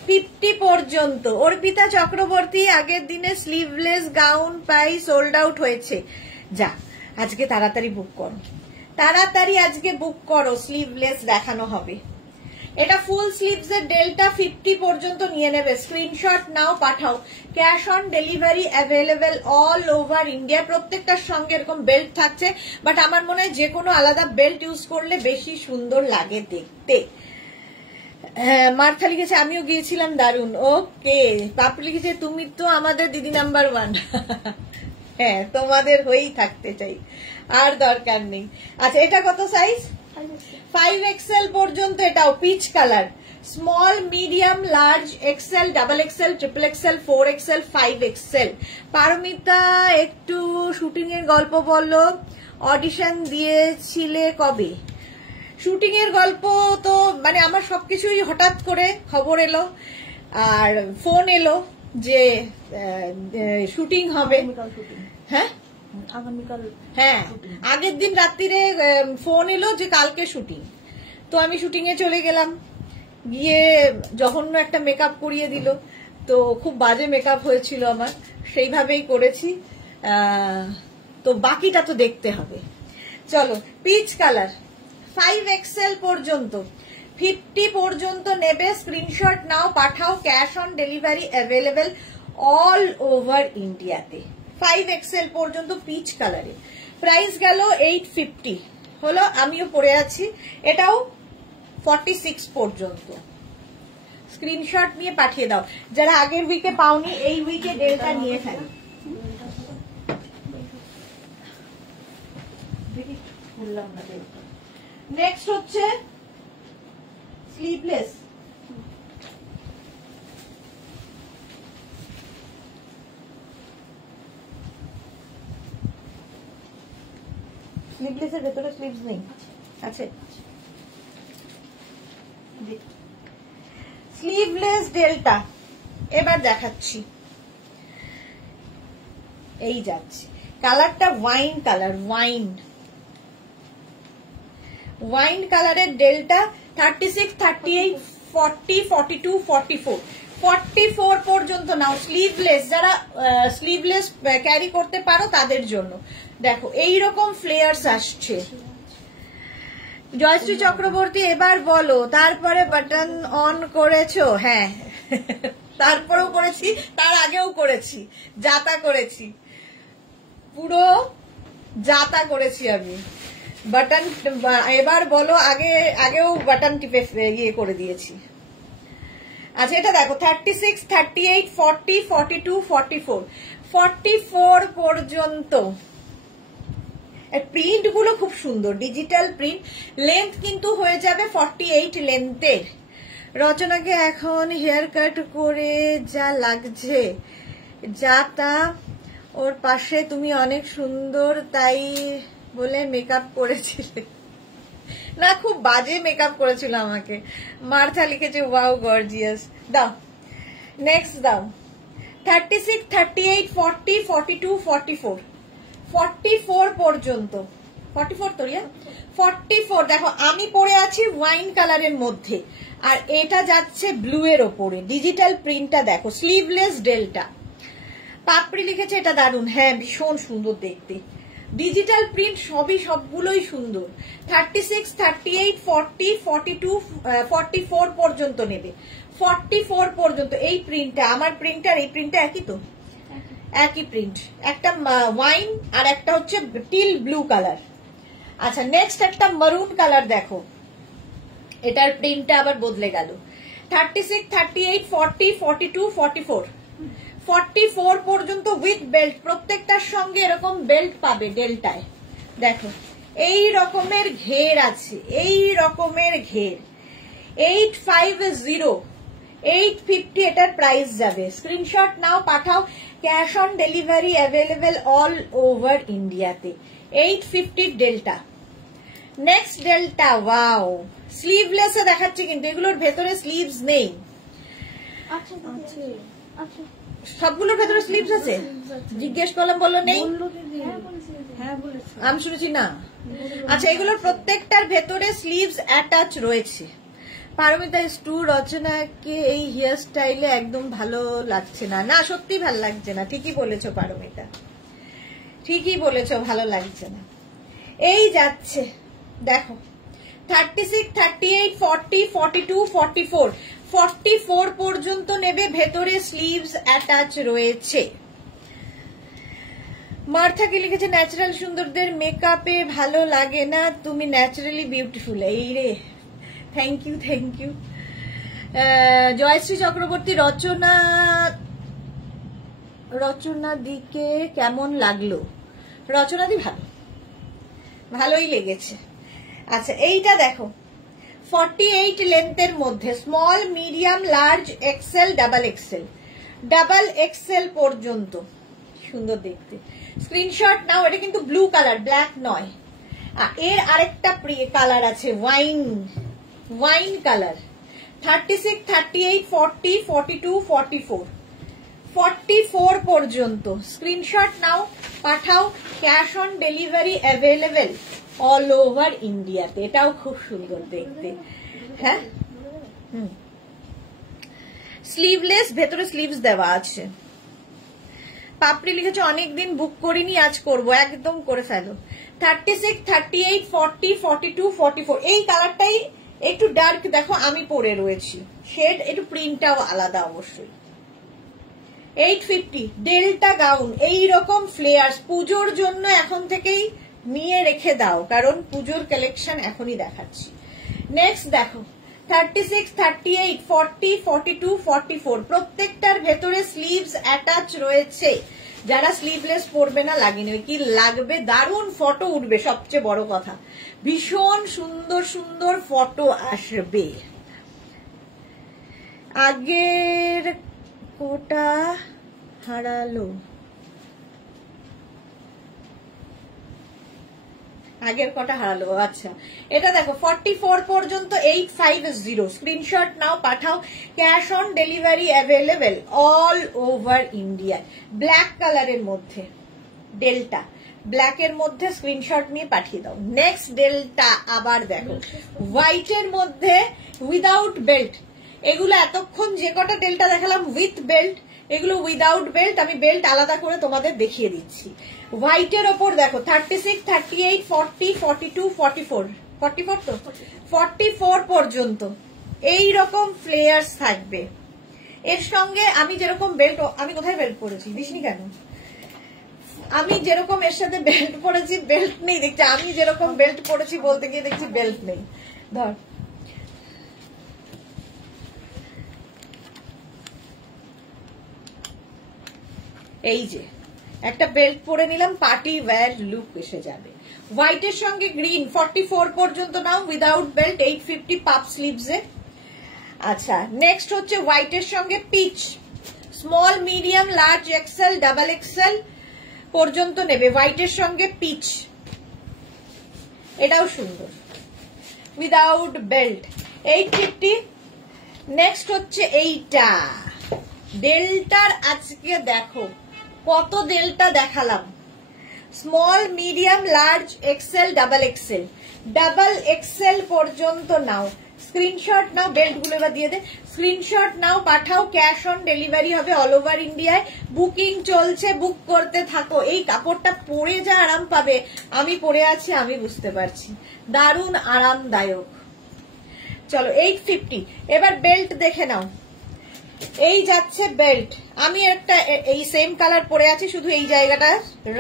50 পর্যন্ত। অর্পিতা চক্রবর্তী আগের দিনে স্লিভলেস গাউন পাই সোল্ড আউট হয়েছে। যা আজকে তাড়াতাড়ি বুক করো, তাড়াতাড়ি আজকে বুক করো, স্লিভলেস দেখানো হবে। এটা ফুল স্লিভস এর ডেল্টা, 50 পর্যন্ত নিয়ে নেবে। স্ক্রিনশট নাও, পাঠাও। Cash on delivery available all over India. প্রত্যেকটার সঙ্গে এরকম বেল্ট থাকছে, বাট আমার মনে হয় যে কোনো আলাদা বেল্ট ইউজ করলে বেশি সুন্দর লাগে দেখতে। মার্থা লিখেছে আমিও গিয়েছিলাম, দারুন, ওকে। পাপু লিখেছে তুমি তো আমাদের দিদি নাম্বার 1। হ্যাঁ তোমাদের হয়েই থাকতে চাই, আর দরকার নেই। আচ্ছা এটা কত সাইজ? 5XL পর্যন্ত। এটাও peach colour. Small, medium, large, XL, double XL, triple XL, 4XL, 5XL। Paromita একটু শুটিং এর গল্প বলো, অডিশন দিয়েছিলে কবে? শুটিং এর গল্প তো মানে আমার সবকিছুই হঠাৎ করে খবর এলো, আর ফোন এলো যে শুটিং হবে। হ্যাঁ আগামীকাল, হ্যাঁ আগের দিন রাত্রিরে ফোন এলো যে কালকে শুটিং। তো আমি শুটিং এ চলে গেলাম, গিয়ে জঘন্য একটা মেকআপ করিয়ে দিল, তো খুব বাজে মেকআপ হয়েছিল আমার, সেইভাবেই করেছি। তো বাকিটা তো দেখতে হবে। চলো পিচ কালার, 5XL পর্যন্ত, 50 পর্যন্ত নেবে। স্ক্রিনশট নাও, পাঠাও। Cash on delivery available all over ইন্ডিয়াতে। 5XL পর্যন্ত পিচ কালারে। প্রাইস গেল 850 হলো। আমিও পরে আছি, এটাও 46 পর্যন্ত। স্ক্রিনশট নিয়ে পাঠিয়ে দাও। যারা আগের উইকে পাওনি, এই উইকে ডেলটা নিয়ে ফেলো। বললাম না। নেক্সট হচ্ছে স্লিভলেস। স্লিভলেসের ভেতরে স্লিভস নেই, আছে স্লিভলেস ডেল্টা। এবার দেখাচ্ছি, এই যাচ্ছে কালারটা ওয়াইন কালার, ওয়াইন কালারের ডেল্টা 36, 38, 40, 42, 44, 44 পর্যন্ত নাও। স্লিভলেস, যারা স্লিভলেস ক্যারি করতে পারো তাদের জন্য দেখো এইরকম ফ্লেয়ার্স আসছে। জয়শ্রী চক্রবর্তী এবার বলো, তারপরে বাটন অন করেছো? হ্যাঁ, তারপরেও করেছি, তার আগেও করেছি, যাতা করেছি, পুরো যাতা করেছি আমি। বাটন এবার বলো, আগেও বাটন টিপে ইয়ে করে দিয়েছি। আচ্ছা এটা দেখো 36, 38, 40, 42, 44, 44 পর্যন্ত। প্রিন্ট গুলো খুব সুন্দর, ডিজিটাল প্রিন্ট। লেন্থ কিন্তু হয়ে যাবে 48 লেন্থের। রচনাকে এখন হেয়ার কাট করে যা লাগছে, যা তা ওর পাশে তুমি অনেক সুন্দর, তাই বলে মেকআপ করেছিলে না? খুব বাজে মেকআপ করেছিল আমাকে। মার্থা লিখেছে ওয়াও গর্জিয়াস। দাও নেক্সট, দাও 36, 38, 40, 42, 44, 44 পর্যন্ত। 44 তো রিয়া? 44 দেখো আমি পরে আছি ওয়াইন কালারের মধ্যে, আর এটা যাচ্ছে ব্লু এর ওপরে। ডিজিটাল প্রিন্টটা দেখো, স্লিভলেস ডেল্টা। পাপড়ি লিখেছে এটা দারুন। হ্যাঁ ভীষণ সুন্দর দেখতে, ডিজিটাল প্রিন্ট সবগুলোই সুন্দর। 36, 38, 40, 42, 44 পর্যন্ত নেবে। 44 পর্যন্ত এই প্রিন্টটা, আমার প্রিন্টার এই প্রিন্টটা একই তো, একই প্রিন্ট। একটা ওয়াইন আর একটা হচ্ছে টিল ব্লু কালার। আচ্ছা নেক্সট একটা মারুন কালার দেখো, এটার প্রিন্টটা আবার বদলে গেল। 36, 38, 40, 42, 44, 44 পর্যন্ত উইথ বেল্ট। প্রত্যেকটার সঙ্গে এরকম বেল্ট পাবে ডেল্টায়। দেখো এই রকমের ঘের আছে, এই রকমের ঘের। 850, 850 এটার প্রাইস যাবে। স্ক্রিনশট নাও, পাঠাও। Cash on delivery available all over ইন্ডিয়াতে। 850 delta. Next delta, wow sleeveless এ দেখাচ্ছি, কিন্তু এগুলোর ভেতরে স্লিভস নেই। সবগুলোর ভেতরে স্লিভস আছে? জিজ্ঞেস করলাম, বললো নেই। আমি শুনেছি না। আচ্ছা এগুলোর প্রত্যেকটার ভেতরে স্লিভস অ্যাটাচ রয়েছে। পারমিতা স্টু, রচনাকে এই হেয়ার স্টাইলে একদম ভালো লাগছে না। না সত্যি ভালো লাগছে না, ঠিকই বলেছো পারমিতা, ঠিকই বলেছো, ভালো লাগছে না। এই যাচ্ছে দেখো 36, 38, 40, 42, 44, 44 পর্যন্ত নেবে। ভেতরে স্লিভস অ্যাটাচ রয়েছে। মার্থা কি লিখেছে, ন্যাচারাল সুন্দরদের মেকআপে ভালো লাগে না, তুমি ন্যাচারালি বিউটিফুল। এই রে, thank you, thank you. Jayashree Chakraborty, Rachana দিকে কেমন লাগলো? রচনাদি ভালো, ভালোই লেগেছে। আচ্ছা এইটা দেখো 48 লেন্থের মধ্যে, small, medium, large, XL, double XL. Double XL পর্যন্ত সুন্দর দেখতে। স্ক্রিনশট নাও। এটা কিন্তু ব্লু কালার, ব্ল্যাক নয়। এর আরেকটা কালার আছে ওয়াইন কালার। 36, 38, 40, 42, 44, 44 পর্যন্ত। স্ক্রিনশট নাও, পাঠাও। Cash on delivery available all over ইন্ডিয়াতে। এটাও খুব সুন্দর দেখতে। হ্যাঁ স্লিভলেস, ভেতরে স্লিভস দেওয়া আছে। পাপড়ি লিখেছে অনেকদিন বুক করিনি, আজ করব, একদম করে ফেলো। 36, 38, 40, 42, 44 এই কালারটাই একটু ডার্ক দেখো আমি পরে রয়েছি। শেড একটু প্রিন্টটাও আলাদা অবশ্যই। 850 ডেল্টা গাউন। এই রকম ফ্লেয়ার্স পুজোর জন্য এখন থেকেই নিয়ে রেখে দাও, কারণ পুজোর কালেকশন এখনই দেখাচ্ছি। নেক্সট দেখো 36, 38, 40, 42, 44 প্রত্যেকটার ভেতরে স্লিভস অ্যাটাচ রয়েছে। যারা স্লিভলেস পরবে না লাগিয়ে নেবে, কি লাগবে, দারুণ ফটো উঠবে, সবচেয়ে বড় কথা। ভীষণ সুন্দর সুন্দর ফটো আসবে। আগের কোটা হারালো, আগের কটা হারালো। আচ্ছা, এটা দেখো 44 পর্যন্ত 850। স্ক্রিনশট নাও, পাঠাও। Cash on delivery available all over India. Black কালারের মধ্যে ডেল্টা, ব্ল্যাকের মধ্যে স্ক্রিনশট নিয়ে পাঠিয়ে দাও। নেক্সট ডেল্টা আবার দেখো, হোয়াইটের মধ্যে উইদাউট বেল্ট। এগুলো এতক্ষণ যে কটা ডেল্টা দেখালাম উইথ বেল্ট, এগুলো উইদাউট বেল্ট। আমি বেল্ট আলাদা করে তোমাদের দেখিয়ে দিচ্ছি। হোয়াইটের ওপর দেখো 36, 38, 40, 42, 44, 44 তো 44 পর্যন্ত এই রকম ফ্লেয়ার্স থাকবে। এর সঙ্গে আমি যেরকম বেল্ট, আমি কোথায় বেল্ট পরেছি দিসনি কেন? আমি যেরকম এর সাথে বেল্ট পরেছি, বেল্ট নেই দেখছি। আমি যেরকম বেল্ট পরেছি বলতে গিয়ে দেখছি বেল্ট নেই। ধর, এই যে একটা বেল্ট পরে নিলাম, পার্টি ওয়্যার লুক এসে যাবে। হোয়াইটের সঙ্গে গ্রিন 44 পর্যন্ত নাও উইদাউট বেল্ট, 850 পাপ স্লিভস এ। আচ্ছা, নেক্সট হচ্ছে হোয়াইটের সঙ্গে peach, small, medium, large, XL, double XL পর্যন্ত নেবে। হোয়াইটের সঙ্গে পিচ, এটাও সুন্দর, উইদাউট বেল্ট, 850। নেক্সট হচ্ছে এইটা ডেল্টার। আজকে দেখো কত ডেল্টা দেখালাম। Small, medium, large, XL, double XL. Double XL পর্যন্ত নাও, স্ক্রিনশট নাও। বেল্ট গুলো এবার দিয়ে দে। স্ক্রিনশট নাও, পাঠাও। ক্যাশ অন ডেলিভারি হবে অল ওভার ইন্ডিয়ায়। বুকিং চলছে, বুক করতে থাকো। এই কাপড়টা পরে যা আরাম পাবে, আমি পরে আছি, আমি বুঝতে পারছি, দারুণ আরামদায়ক। চলো 850। এবার বেল্ট দেখে নাও। এই যাচ্ছে বেল্ট। আমি একটা এই সেম কালার পরে আছি, শুধু এই জায়গাটা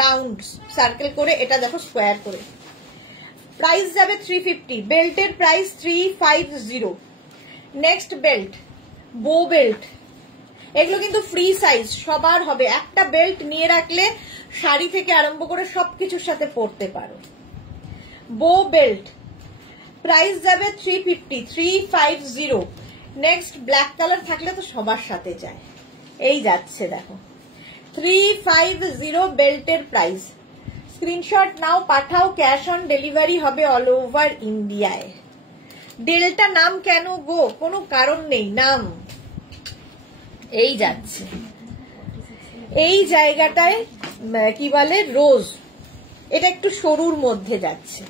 রাউন্ড সার্কেল করে, এটা দেখো স্কোয়ার করে। প্রাইস যাবে 350। বেল্টের প্রাইস 350। নেক্সট বেল্ট, বো বেল্ট। এগুলো কিন্তু ফ্রি সাইজ, সবার হবে। একটা বেল্ট নিয়ে রাখলে শাড়ি থেকে আরম্ভ করে সবকিছুর সাথে পরতে পারো। বো বেল্ট, প্রাইস যাবে 350, 350। নেক্সট ব্ল্যাক কালার থাকলে তো সবার সাথে যায়। এই যাচ্ছে দেখো 350 বেল্টের প্রাইস। স্ক্রিনশট নাও, পাঠাও। ক্যাশ অন ডেলিভারি হবে অল ওভার ইন্ডিয়ায়। ডেল্টা নাম কেন গো? কোনো কারণ নেই, নাম। এই যাচ্ছে, এই জায়গাটায় কি বলে রোজ, এটা একটু সরুর মধ্যে যাচ্ছে।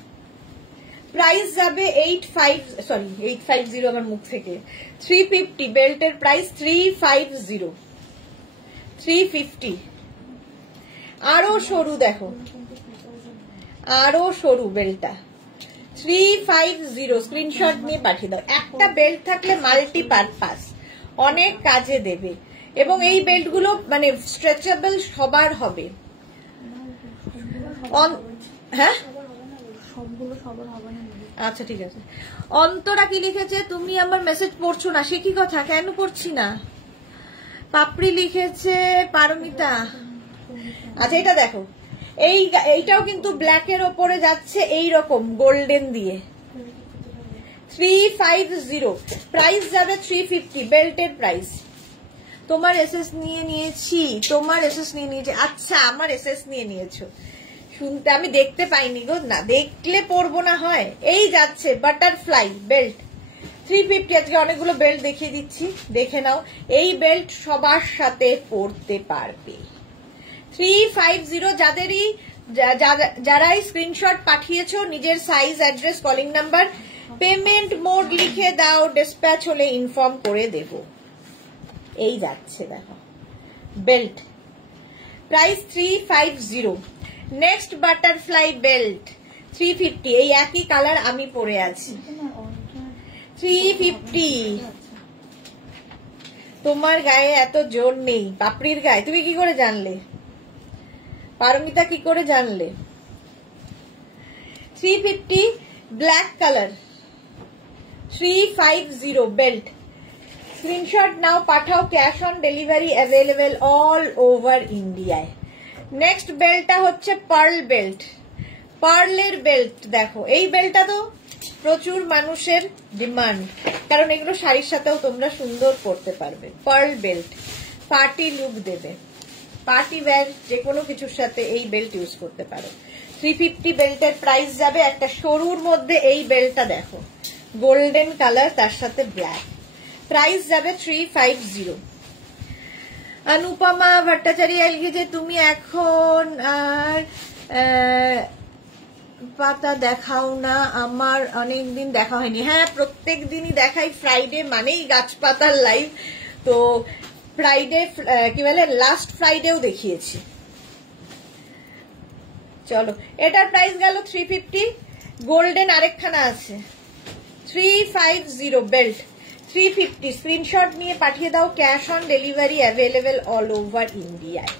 প্রাইস যাবে 850, আমার মুখ থেকে 350। বেল্টের প্রাইস 350, 350। আরো সরু দেখো, আরো সরু বেল্টটা 350। স্ক্রিনশট নিয়ে পাঠিয়ে দাও। একটা বেল্ট থাকলে মাল্টিপারপাস, অনেক কাজে দেবে। এবং এই বেল্ট গুলো মানে স্ট্রেচেবল সবার হবে। হ্যাঁ, আচ্ছা ঠিক আছে। অন্তরা কি লিখেছে? তুমি আমার মেসেজ পড়ছো না, সে কি কথা? কেন পড়ছি না? পাপড়ি লিখেছে পারমিতা। আচ্ছা, এটা দেখো, এইটাও কিন্তু ব্ল্যাকের ওপরে যাচ্ছে এইরকম গোল্ডেন দিয়ে। 350। প্রাইস যাবে 350। বেল্টের প্রাইস। তোমার এসএস নিয়ে নিয়েছি, তোমার এসএস নিয়ে নিয়েছি। আচ্ছা, আমার এসএস নিয়ে নিয়েছো, শুনতে আমি দেখতে পাইনি গো। না দেখলে পরবো না হয়। এই যাচ্ছে বাটারফ্লাই বেল্ট 350। আজকে অনেকগুলো বেল্ট দেখিয়ে দিচ্ছি, দেখে নাও। এই বেল্ট সবার সাথে পরতে পারবে। 350। যারাই স্ক্রিনশট পাঠিয়েছো, নিজের size, address, calling number, payment mode লিখে দাও, ডিসপ্যাচ হলে ইনফর্ম করে দেব। এই যাচ্ছে দেখো belt, price 350। Next butterfly belt 350। এই একই কালার আমি পরে আছি, 350। তোমার গায়ে এত জোর নেই, পাপড়ির গায়ে। তুমি কি করে জানলে? পারমিতা কি করে জানলে? 350 ব্ল্যাক কালার, 350 বেল্ট। স্ক্রিনশট নাও, পাঠাও। Cash on delivery available all over ইন্ডিয়ায়। নেক্সট বেল্টটা হচ্ছে পার্ল বেল্ট। পার্লের বেল্ট দেখো, এই বেল্টটা তো প্রচুর মানুষের ডিমান্ড, কারণ এগুলো শাড়ির সাথেও তোমরা সুন্দর পরতে পারবে। পার্ল বেল্ট, পার্টি লুক দেবে, পার্টি ওয়্যার যে কোনো কিছুর সাথে এই বেল্ট ইউজ করতে পারো। 350 বেল্টের প্রাইস যাবে। একটা সরুর মধ্যে এই বেল্টটা দেখো, গোল্ডেন কালার, তার সাথে ব্ল্যাক, প্রাইস যাবে 350। অনুপমা ভট্টাচার্য লিখেছে তুমি এখন আর পাতা দেখাও না, আমার অনেকদিন দেখা হয়নি। হ্যাঁ, প্রত্যেক দিনই দেখাই, ফ্রাইডে মানেই গাছপাতার লাইভ। তো ফ্রাইডে কি বলে, লাস্ট ফ্রাইডেও দেখিয়েছি। চলো, এটার প্রাইস গেল 350। গোল্ডেন আরেকখানা আছে 350 বেল্ট, 350। স্ক্রিনশট নিয়ে পাঠিয়ে দাও, cash on delivery available all over ইন্ডিয়ায়।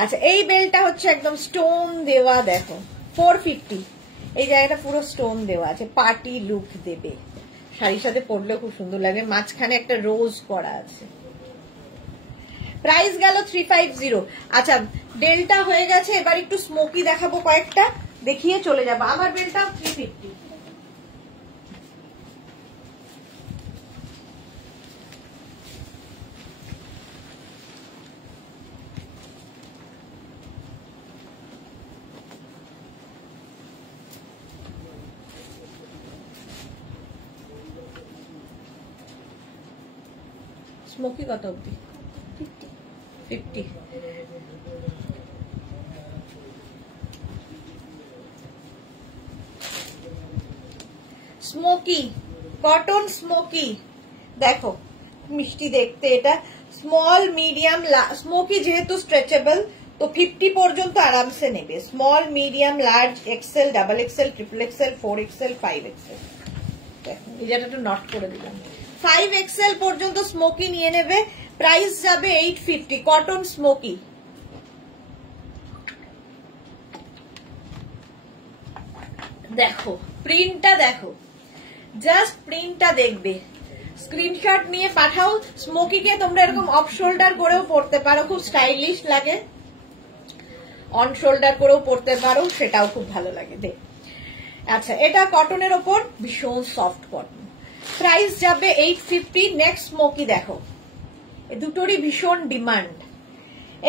আচ্ছা, এই বেল্টটা হচ্ছে একদম স্টোন দেওয়া, দেখো 450। এই জায়গাটা পুরো স্টোন দেওয়া আছে, পার্টি লুক দেবে, শাড়ির সাথে পরলেও খুব সুন্দর লাগে, মাঝখানে একটা রোজ করা আছে। প্রাইস গেল 350। আচ্ছা, বেল্টটা হয়ে গেছে, এবার একটু স্মোকি দেখাবো, কয়েকটা দেখিয়ে চলে যাবো। আমার বেল্টটা 350। স্মোকি কত অব্দি? 50। স্মোকি, কটন স্মোকি, দেখো মিষ্টি দেখতে। এটা স্মল মিডিয়াম স্মোকি, যেহেতু স্ট্রেচেবল তো 50 পর্যন্ত আরামসে নেবে। Small medium large XL, double XL, triple XL, 4 XL, 5 XL. এই জায়গাটা একটু নট করে দিলাম। 5 এক্সেল পর্যন্ত স্মোকি নিয়ে নেবে, প্রাইস যাবে 850। কটন স্মোকি, দেখো প্রিন্টটা, দেখো জাস্ট প্রিন্টটা দেখবে, স্ক্রিনশট নিয়ে পাঠাও। স্মোকিকে তোমরা এরকম অফ শোল্ডার করেও পরতে পারো, খুব স্টাইলিশ লাগে। অন শোল্ডার করেও পরতে পারো, সেটাও খুব ভালো লাগে দেখ। আচ্ছা, এটা কটনের ওপর, ভীষণ সফট কটন, প্রাইস যাবে 850। নেক্সট স্মোকি দেখো, এ দুটোরই ভীষণ ডিমান্ড।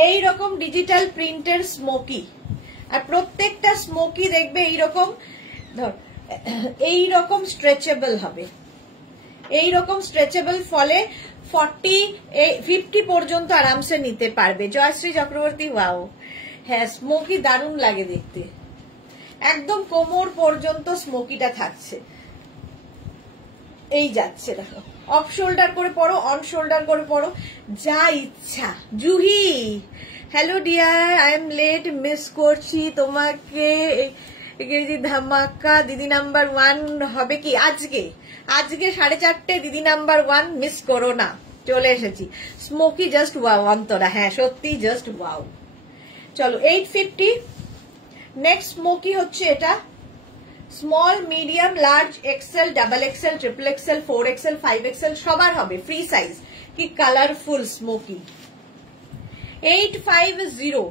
এইরকম ডিজিটাল প্রিন্টের স্মোকি, আর প্রত্যেকটা স্মোকি দেখবে এইরকম, ধর এইরকম স্ট্রেচেবল হবে, এইরকম স্ট্রেচেবল, ফলে 50 পর্যন্ত আরামসে নিতে পারবে। জয়শ্রী চক্রবর্তী, ওয়াও, হ্যাঁ স্মোকি দারুণ লাগে দেখতে, একদম কোমর পর্যন্ত স্মোকিটা থাকছে, এই যাচ্ছে, দেখো অফ শোল্ডার করে পরো, অন শোল্ডার করে পরো, যা ইচ্ছা। Juhi, hello dear, I am late, miss করছি তোমাকে। ধামাকা দিদি নাম্বার 1 হবে কি আজকে? আজকে 4:30 দিদি নাম্বার 1, মিস করো না, চলে এসেছি। স্মোকি জাস্ট ওয়াও অন্তরা, হ্যাঁ সত্যি জাস্ট ওয়াও। চলো 850। নেক্সট স্মোকি হচ্ছে এটা, small medium large XL, double XL, triple XL, 4 XL, 5 XL সবার হবে, ফ্রি সাইজ। কি কালারফুল স্মোকি, 850।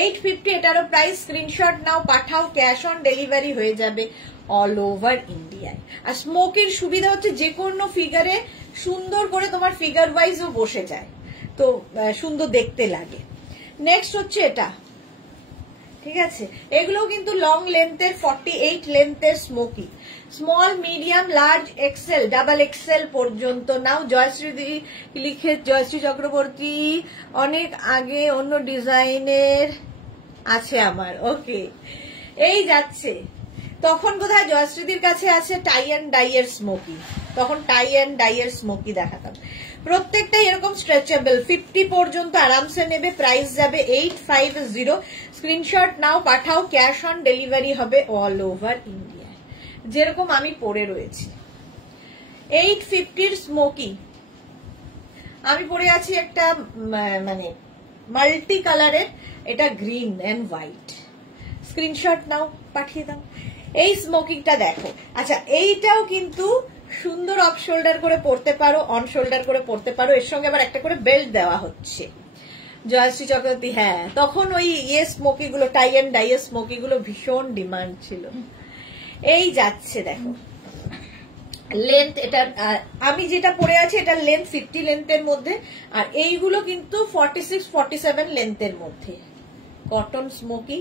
850 এটারও প্রাইস। স্ক্রিনশট নাও, পাঠাও, ক্যাশ অন ডেলিভারি হয়ে যাবে অল ওভার ইন্ডিয়ায়। আর স্মোকির সুবিধা হচ্ছে যে কোনো ফিগারে সুন্দর করে তোমার ফিগার ওয়াইজও বসে যায়, তো সুন্দর দেখতে লাগে। নেক্সট হচ্ছে এটা, ঠিক আছে, এগুলো কিন্তু লং লেন্থের, 48 লেন্থের smoky, small medium large XL, double XL পর্যন্ত নাও। জয়শ্রী লিখে, জয়শ্রী চক্রবর্তী, অনেক আগে অন্য ডিজাইনের আছে আমার, ওকে, এই যাচ্ছে। তখন বোধহয় জয়শ্রীদির কাছে আছে টাই অ্যান্ড ডাইয়ের স্মোকি, তখন টাই অ্যান্ড ডাইয়ের স্মোকি দেখাতাম। প্রত্যেকটাই এরকম স্ট্রেচেবল, 50 পর্যন্ত আরামসে নেবে, প্রাইস যাবে 850। স্ক্রিনশট নাও, পাঠাও, ক্যাশ অন ডেলিভারি হবে অল ওভার ইন্ডিয়া, যেরকম আমি পরে রয়েছি। 850 স্মোকি, আমি পরে আছি একটা মানে মাল্টি কালারের, এটা গ্রিন এন্ড হোয়াইট। স্ক্রিনশট নাও, পাঠিয়ে দাও। এই স্মোকিংটা দেখো। আচ্ছা, এইটাও কিন্তু সুন্দর অফ শোল্ডার করে পরতে পারো, অন শোল্ডার করে পরতে পারো, এর সঙ্গে আবার একটা করে বেল্ট দেওয়া হচ্ছে। জয়শ্রী চক্রবর্তী, হ্যাঁ তখন ওই স্মোকি গুলো, টাই অ্যান্ড ডাই স্মোকি গুলো ভীষণ ডিমান্ড ছিল। এই যাচ্ছে দেখো লেন্থ, এটা আমি যেটা পরে আছি এটা লেন্থ 50 লেন্থের মধ্যে, আর এইগুলো কিন্তু 46-47 লেন্থের মধ্যে। কটন স্মোকি,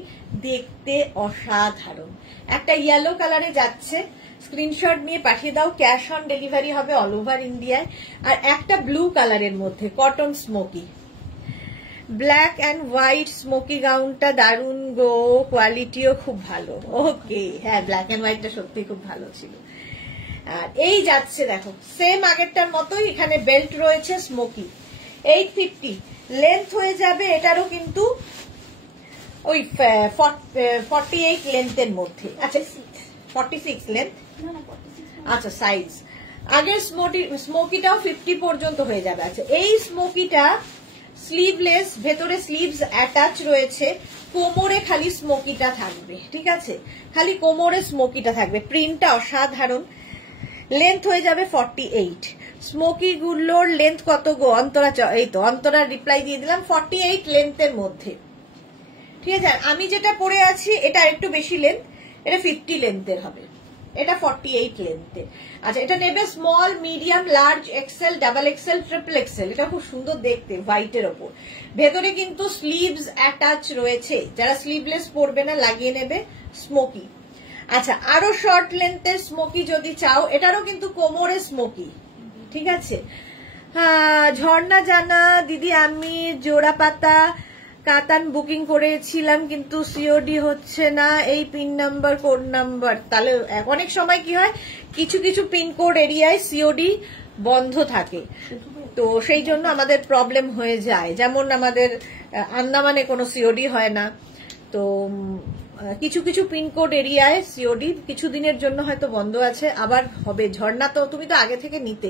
দেখতে অসাধারণ। একটা ইয়েলো কালারে যাচ্ছে, স্ক্রিনশট নিয়ে পাঠিয়ে দাও, ক্যাশ অন ডেলিভারি হবে অল ওভার ইন্ডিয়ায়। আর একটা ব্লু কালারের মধ্যে cotton smoky, black and white smoky গাউনটা দারুন গো, কোয়ালিটিও খুব ভালো। ওকে, হ্যাঁ ব্ল্যাক অ্যান্ড হোয়াইটটা সত্যি খুব ভালো ছিল। আর এই যাচ্ছে দেখো সেম আগেরটার মতোই, এখানে বেল্ট রয়েছে স্মোকি, 850 লেন্থ হয়ে যাবে। এটারও কিন্তু ওই 48 লেন্থের মধ্যে। আচ্ছা 46 লেন্থ, আচ্ছা সাইজ। আগের স্মোকিটাও 50 পর্যন্ত হয়ে যাবে। আচ্ছা এই স্মোকিটা স্লিভলেস, ভেতরে স্লিভস অ্যাটাচ রয়েছে, কোমরে খালি স্মোকিটা থাকবে, ঠিক আছে, খালি কোমরে স্মোকিটা থাকবে, প্রিন্টটা অসাধারণ। লেন্থ হয়ে যাবে 48। স্মোকি গুলোর লেন্থ কত গো অন্তরা? এই তো অন্তরা রিপ্লাই দিয়ে দিলাম, 48 লেন্থের মধ্যে, ঠিক আছে। আমি যেটা পরে আছি এটা একটু বেশি লেন্থ, এটা 50 লেন্থের হবে, এটা 48 লেন্থের। আচ্ছা এটা নেবে small, medium, large, XL, double XL, triple XL. এটা খুব সুন্দর দেখতে, হোয়াইটের ওপর। ভেতরে কিন্তু স্লিভস অ্যাটাচ রয়েছে, যারা স্লিভলেস পরবে না লাগিয়ে নেবে স্মোকি। আচ্ছা আরো শর্ট লেন্থের স্মোকি যদি চাও, এটারও কিন্তু কোমরে স্মোকি, ঠিক আছে। ঝর্ণা জানা দিদি, আমি জোড়া পাতা কাতান বুকিং করেছিলাম কিন্তু সিওডি হচ্ছে না, এই পিন নাম্বার কোড নাম্বার। তাহলে অনেক সময় কি হয়, কিছু কিছু পিনকোড এরিয়ায় সিওডি বন্ধ থাকে, তো সেই জন্য আমাদের প্রবলেম হয়ে যায়। যেমন আমাদের আন্দামানে কোনো সিওডি হয় না, তো কিছু কিছু পিনকোড এরিয়ায় সিওডি কিছুদিনের জন্য হয়তো বন্ধ আছে, আবার হবে। ঝর্ণা তো তুমি তো আগে থেকে নিতে,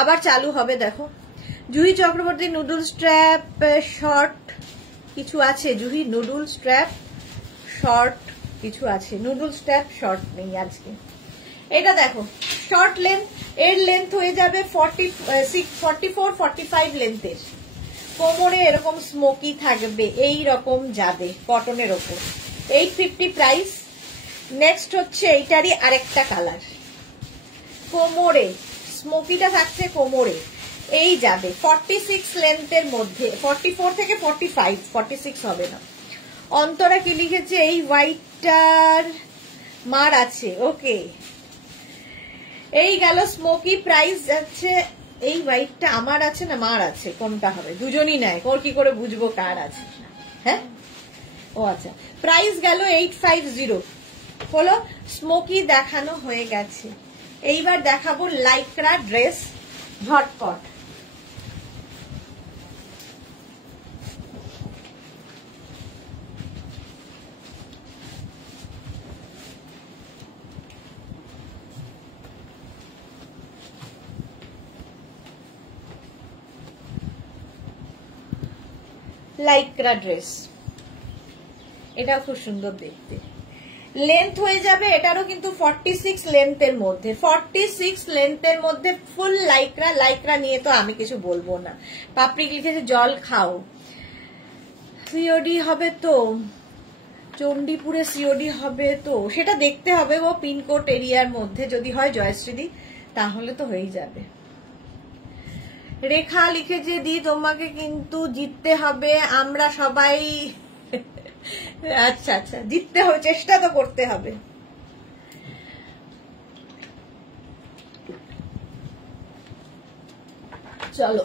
আবার চালু হবে। দেখো Juhi Chakraborty, noodle strap short কিছু আছে, জুহি নুডল স্ট্র্যাপ শর্ট কিছু আছে, নুডল স্ট্র্যাপ শর্ট নেই আজকে। এটা দেখো শর্ট লেন্থ, এর লেন্থ হয়ে যাবে 44-45 লেন্থের, কোমরে এরকম স্মোকি থাকবে, এই রকম যাবে, কটনের ওপর, 850 প্রাইস। নেক্সট হচ্ছে এইটারই আরেকটা কালার, কোমরে স্মোকিটা থাকছে, কোমরে এই যাবে 46 লেন্থের মধ্যে, 44 থেকে 45, 46 হবে না। অন্তরা কি লিখেছে, এই হোয়াইটটার মার আছে, ওকে। এই গেল স্মোকি, প্রাইস যাচ্ছে, এই হোয়াইটটা আমার আছে না মার আছে, কোনটা হবে? দুজনই নেয়, ওর কি করে বুঝবো কার আছে? হ্যাঁ ও আচ্ছা, প্রাইস গেল 850 হলো। স্মোকি দেখানো হয়ে গেছে, এইবার দেখাবো লাইক্রা ড্রেস, ঝটপট। লাইক্রা ড্রেস, এটা খুব সুন্দর দেখতে। লেন্থ হয়ে যাবে এটারও কিন্তু 46 লেন্থের মধ্যে, 46 লেন্থের মধ্যে ফুল লাইক্রা। লাইক্রা নিয়ে তো আমি কিছু বলবো না। পাপড়ি লিখেছে জল খাও, সিওডি হবে তো, চণ্ডীপুরে সিওডি হবে তো, সেটা দেখতে হবে ও পিনকোড এরিয়ার মধ্যে যদি হয় জয়শ্রীদি, তাহলে তো হয়েই যাবে। রেখা লিখেছে দি তোমাকে কিন্তু জিততে হবে, আমরা সবাই আচ্ছা আচ্ছা জিততে হবে, চেষ্টা তো করতে হবে। চলো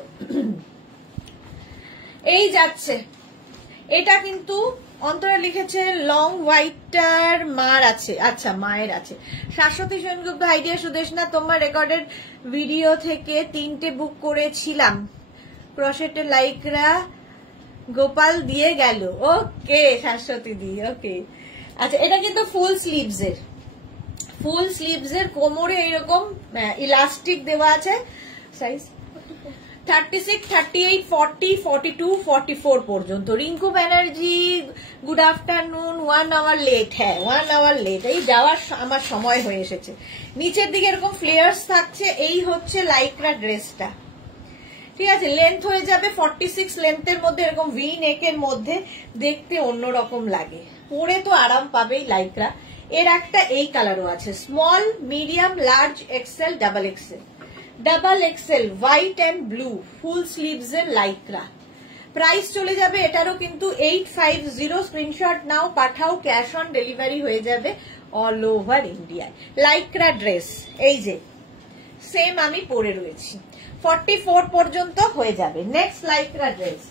এই যাচ্ছে, এটা কিন্তু অন্তরা লিখেছে লং হোয়াইটটার মার আছে, আচ্ছা মায়ের আছে। শাশ্বতী সেনগুপ্ত, আইডিয়া সুদেশনা, তোমার রেকর্ডেড ভিডিও থেকে 3টে বুক করেছিলাম, ক্রশেটে লাইকরা গোপাল দিয়ে গেল। ওকে শাশ্বতী দি, ওকে। আচ্ছা এটা কিন্তু ফুল স্লিভসের কোমরে এরকম ইলাস্টিক দেওয়া আছে, সাইজ 36, 38, 40, 42, 44 পর্যন্ত। Rinku Banerjee good afternoon, 1 hour late. হ্যাঁ 1 আওয়ার লেট, এই যাওয়ার আমার সময় হয়ে এসেছে। নিচের দিকে এরকম ফ্লেয়ার্স থাকছে, এই হচ্ছে লাইক্রা ড্রেসটা, ঠিক আছে, লেন্থ হয়ে যাবে 46 লেন্থের মধ্যে, এরকম ভি নেকের মধ্যে, দেখতে অন্যরকম লাগে, পরে তো আরাম পাবেই লাইক্রা। এর একটা এই কালারও আছে, small, medium, large, XL, double XL. Double XL white and blue full sleeves এর লাইক্রা। প্রাইস চলে যাবে এটারও কিন্তু 850। স্ক্রিনশট নাও, পাঠাও, ক্যাশ অন ডেলিভারি হয়ে যাবে অল ওভার ইন্ডিয়ায়। লাইক্রা ড্রেস এই যে সেম আমি পরে রয়েছি, 44 পর্যন্ত হয়ে যাবে। নেক্সট লাইক্রা ড্রেস,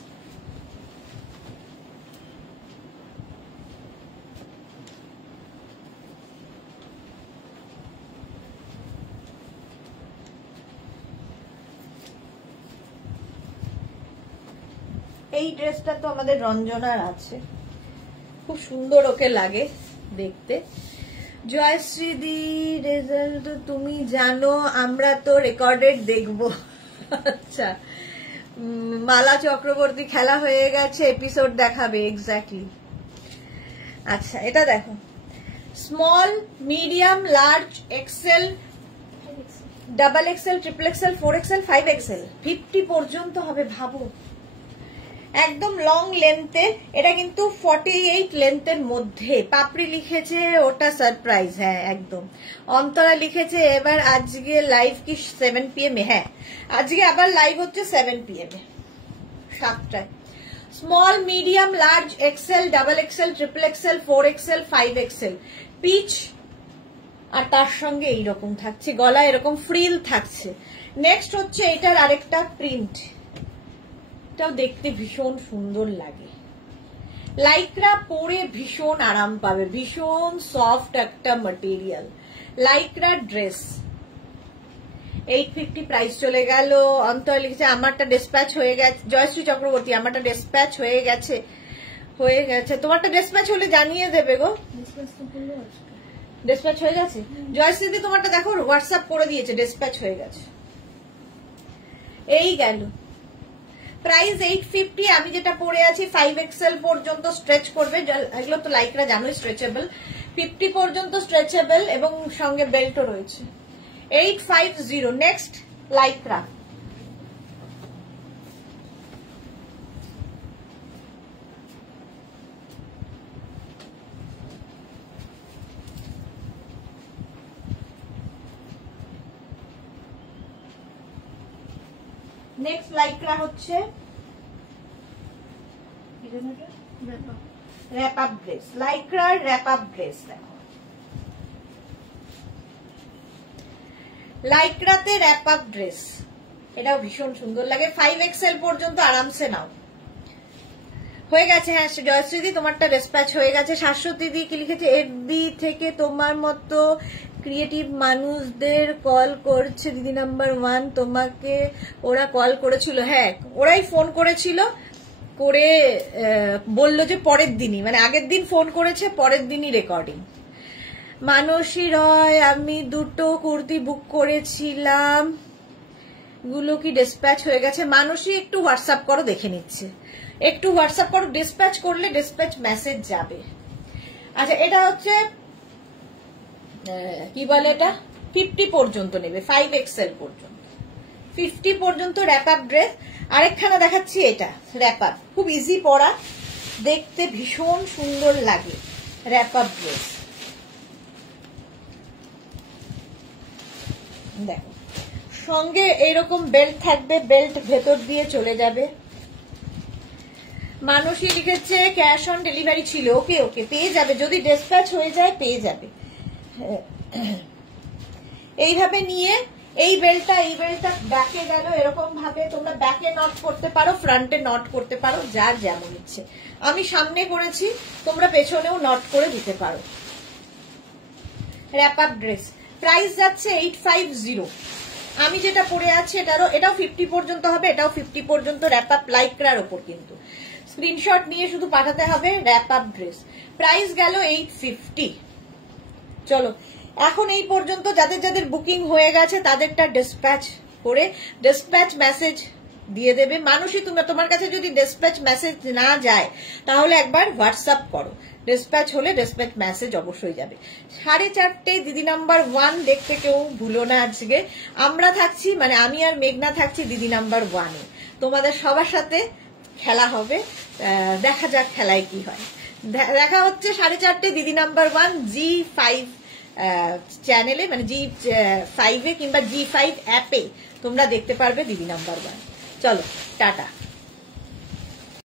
এই ড্রেসটা তো আমাদের রঞ্জনার আছে, খুব সুন্দর ওকে লাগে দেখতে। জয়শ্রীদি রেজাল্ট তুমি জানো, আমরা তো রেকর্ডেড দেখবো। আচ্ছা, মালা চক্রবর্তী খেলা হয়ে গেছে, এপিসোড দেখাবে, এক্স্যাক্টলি। আচ্ছা এটা দেখো, small, medium, large, XL, double XL, triple XL, 4XL, 5XL, 50 পর্যন্ত হবে। ভাবো একদম লং লেন্থে, এটা কিন্তু 48 লেন্থের মধ্যে। পাপড়ি লিখেছে ওটা সারপ্রাইজ, হ্যাঁ একদম। অন্তরা লিখেছে এবার আজকে লাইভ কি 7 PM? হ্যাঁ আজকে আবার লাইভ হচ্ছে 7 PM, 7টায়। Small, medium, large, XL, double XL, triple XL, 4XL, 5XL, piece, আর তার সঙ্গে এইরকম থাকছে, গলায় এরকম ফ্রিল থাকছে। নেক্সট হচ্ছে এটার আরেকটা প্রিন্ট, এটাও দেখতে ভীষণ সুন্দর লাগে। লাইক্রা পরে ভীষণ আরাম পাবে, ভীষণ সফট একটা ম্যাটেরিয়াল। লাইক্রা ড্রেস 850 প্রাইস চলে গেল। অন্তর লিখেছে আমারটা ডিসপ্যাচ হয়ে গেছে। জয়শ্রী চক্রবর্তী আমারটা ডিসপ্যাচ হয়ে গেছে, হয়ে গেছে। তোমারটা ডিসপ্যাচ হলে জানিয়ে দেবে গো। ডিসপ্যাচ হয়ে গেছে। জয়শ্রী তোমারটা দেখো হোয়াটসঅ্যাপ করে দিয়েছে, ডিসপ্যাচ হয়ে গেছে। এই গেল প্রাইস 850। আমি যেটা পরে আছি 5XL পর্যন্ত স্ট্রেচ করবে, এগুলো তো লাইক্রা জানোই স্ট্রেচেবল, 50 পর্যন্ত স্ট্রেচেবল এবং সঙ্গে বেল্টও রয়েছে। 850। নেক্সট লাইক্রা, নেক্সট লাইক্রা হচ্ছে র্যাপ আপ ড্রেস। লাইক্রার র্যাপ আপ ড্রেস দেখো, লাইক্রাতে র্যাপ আপ ড্রেস, এটাও ভীষণ সুন্দর লাগে। 5XL পর্যন্ত আরামসে নাও। হয়ে গেছে, হ্যাঁ জয়শ্রীদি তোমারটা ডিসপ্যাচ হয়ে গেছে। শাশ্বতী দি কি লিখেছে, এফবি থেকে তোমার মতো ক্রিয়েটিভ মানুষদের কল করছে দিদি নাম্বার 1, তোমাকে ওরা কল করেছিল? হ্যাঁ ওরাই ফোন করেছিল, করে বললো যে পরের দিনই, মানে আগের দিন ফোন করেছে, পরের দিনই রেকর্ডিং। মানসী রয় আমি 2টো কুর্তি বুক করেছিলাম, গুলো কি ডিসপ্যাচ হয়ে গেছে? মানসী একটু হোয়াটসঅ্যাপ করো, দেখে নিচ্ছে, একটু হোয়াটসঅ্যাপ করো। ডিসপ্যাচ করলে ডিসপ্যাচ মেসেজ যাবে। আচ্ছা এটা হচ্ছে কি বলে, এটা 50 পর্যন্ত নেবে, 5XL পর্যন্ত, 50 পর্যন্ত র্যাপ আপ ড্রেস। আরেকখানা দেখাচ্ছি, এটা র্যাপ আপ, খুব ইজি পরা, দেখতে ভীষণ সুন্দর লাগে র্যাপ আপ ড্রেস। দেখো সঙ্গে এইরকম বেল্ট থাকবে, বেল্ট ভেতর দিয়ে চলে যাবে। মানসী লিখেছে ক্যাশ অন ডেলিভারি ছিল, ওকে ওকে পেয়ে যাবে, যদি ডিসপ্যাচ হয়ে যায় পেয়ে যাবে। এইভাবে নিয়ে এই বেল্টটা ব্যাকে গেল, এরকম ভাবে তোমরা ব্যাকে নট করতে পারো, ফ্রন্টে নট করতে পারো, যার যেমন ইচ্ছে। আমি সামনে করেছি, তোমরা পেছনেও নট করে দিতে পারো। র্যাপ আপ ড্রেস প্রাইস যাচ্ছে 850। আমি যেটা পরে আছি এটাও 50 পর্যন্ত হবে, এটাও 50 পর্যন্ত র্যাপ আপ লাইক্রার ওপর, কিন্তু স্ক্রিনশট নিয়ে শুধু পাঠাতে হবে র্যাপ আপ ড্রেস। প্রাইস গেল 850। চলো এখন এই পর্যন্ত যাদের যাদের বুকিং হয়ে গেছে তাদেরটা ডিসপ্যাচ করে ডিসপ্যাচ মেসেজ দিয়ে দেবে। মানুষই তোমার কাছে যদি ডিসপ্যাচ মেসেজ না যায় তাহলে একবার হোয়াটসঅ্যাপ করো, ডিসপ্যাচ হলে ডিসপ্যাচ মেসেজ অবশ্যই যাবে। 4:30 দিদি নাম্বার 1 দেখতে কেউ ভুলো না। আজকে আমরা থাকছি, মানে আমি আর মেঘনা থাকছি দিদি নাম্বার 1-এ। তোমাদের সবার সাথে খেলা হবে, দেখা যাক খেলায় কি হয়। দেখা হচ্ছে 4:30 দিদি নাম্বার 1 G5 চ্যানেলে, মানে G5-এ কিংবা G5 অ্যাপে তোমরা দেখতে পারবে দিদি নাম্বার 1। চলো টাটা।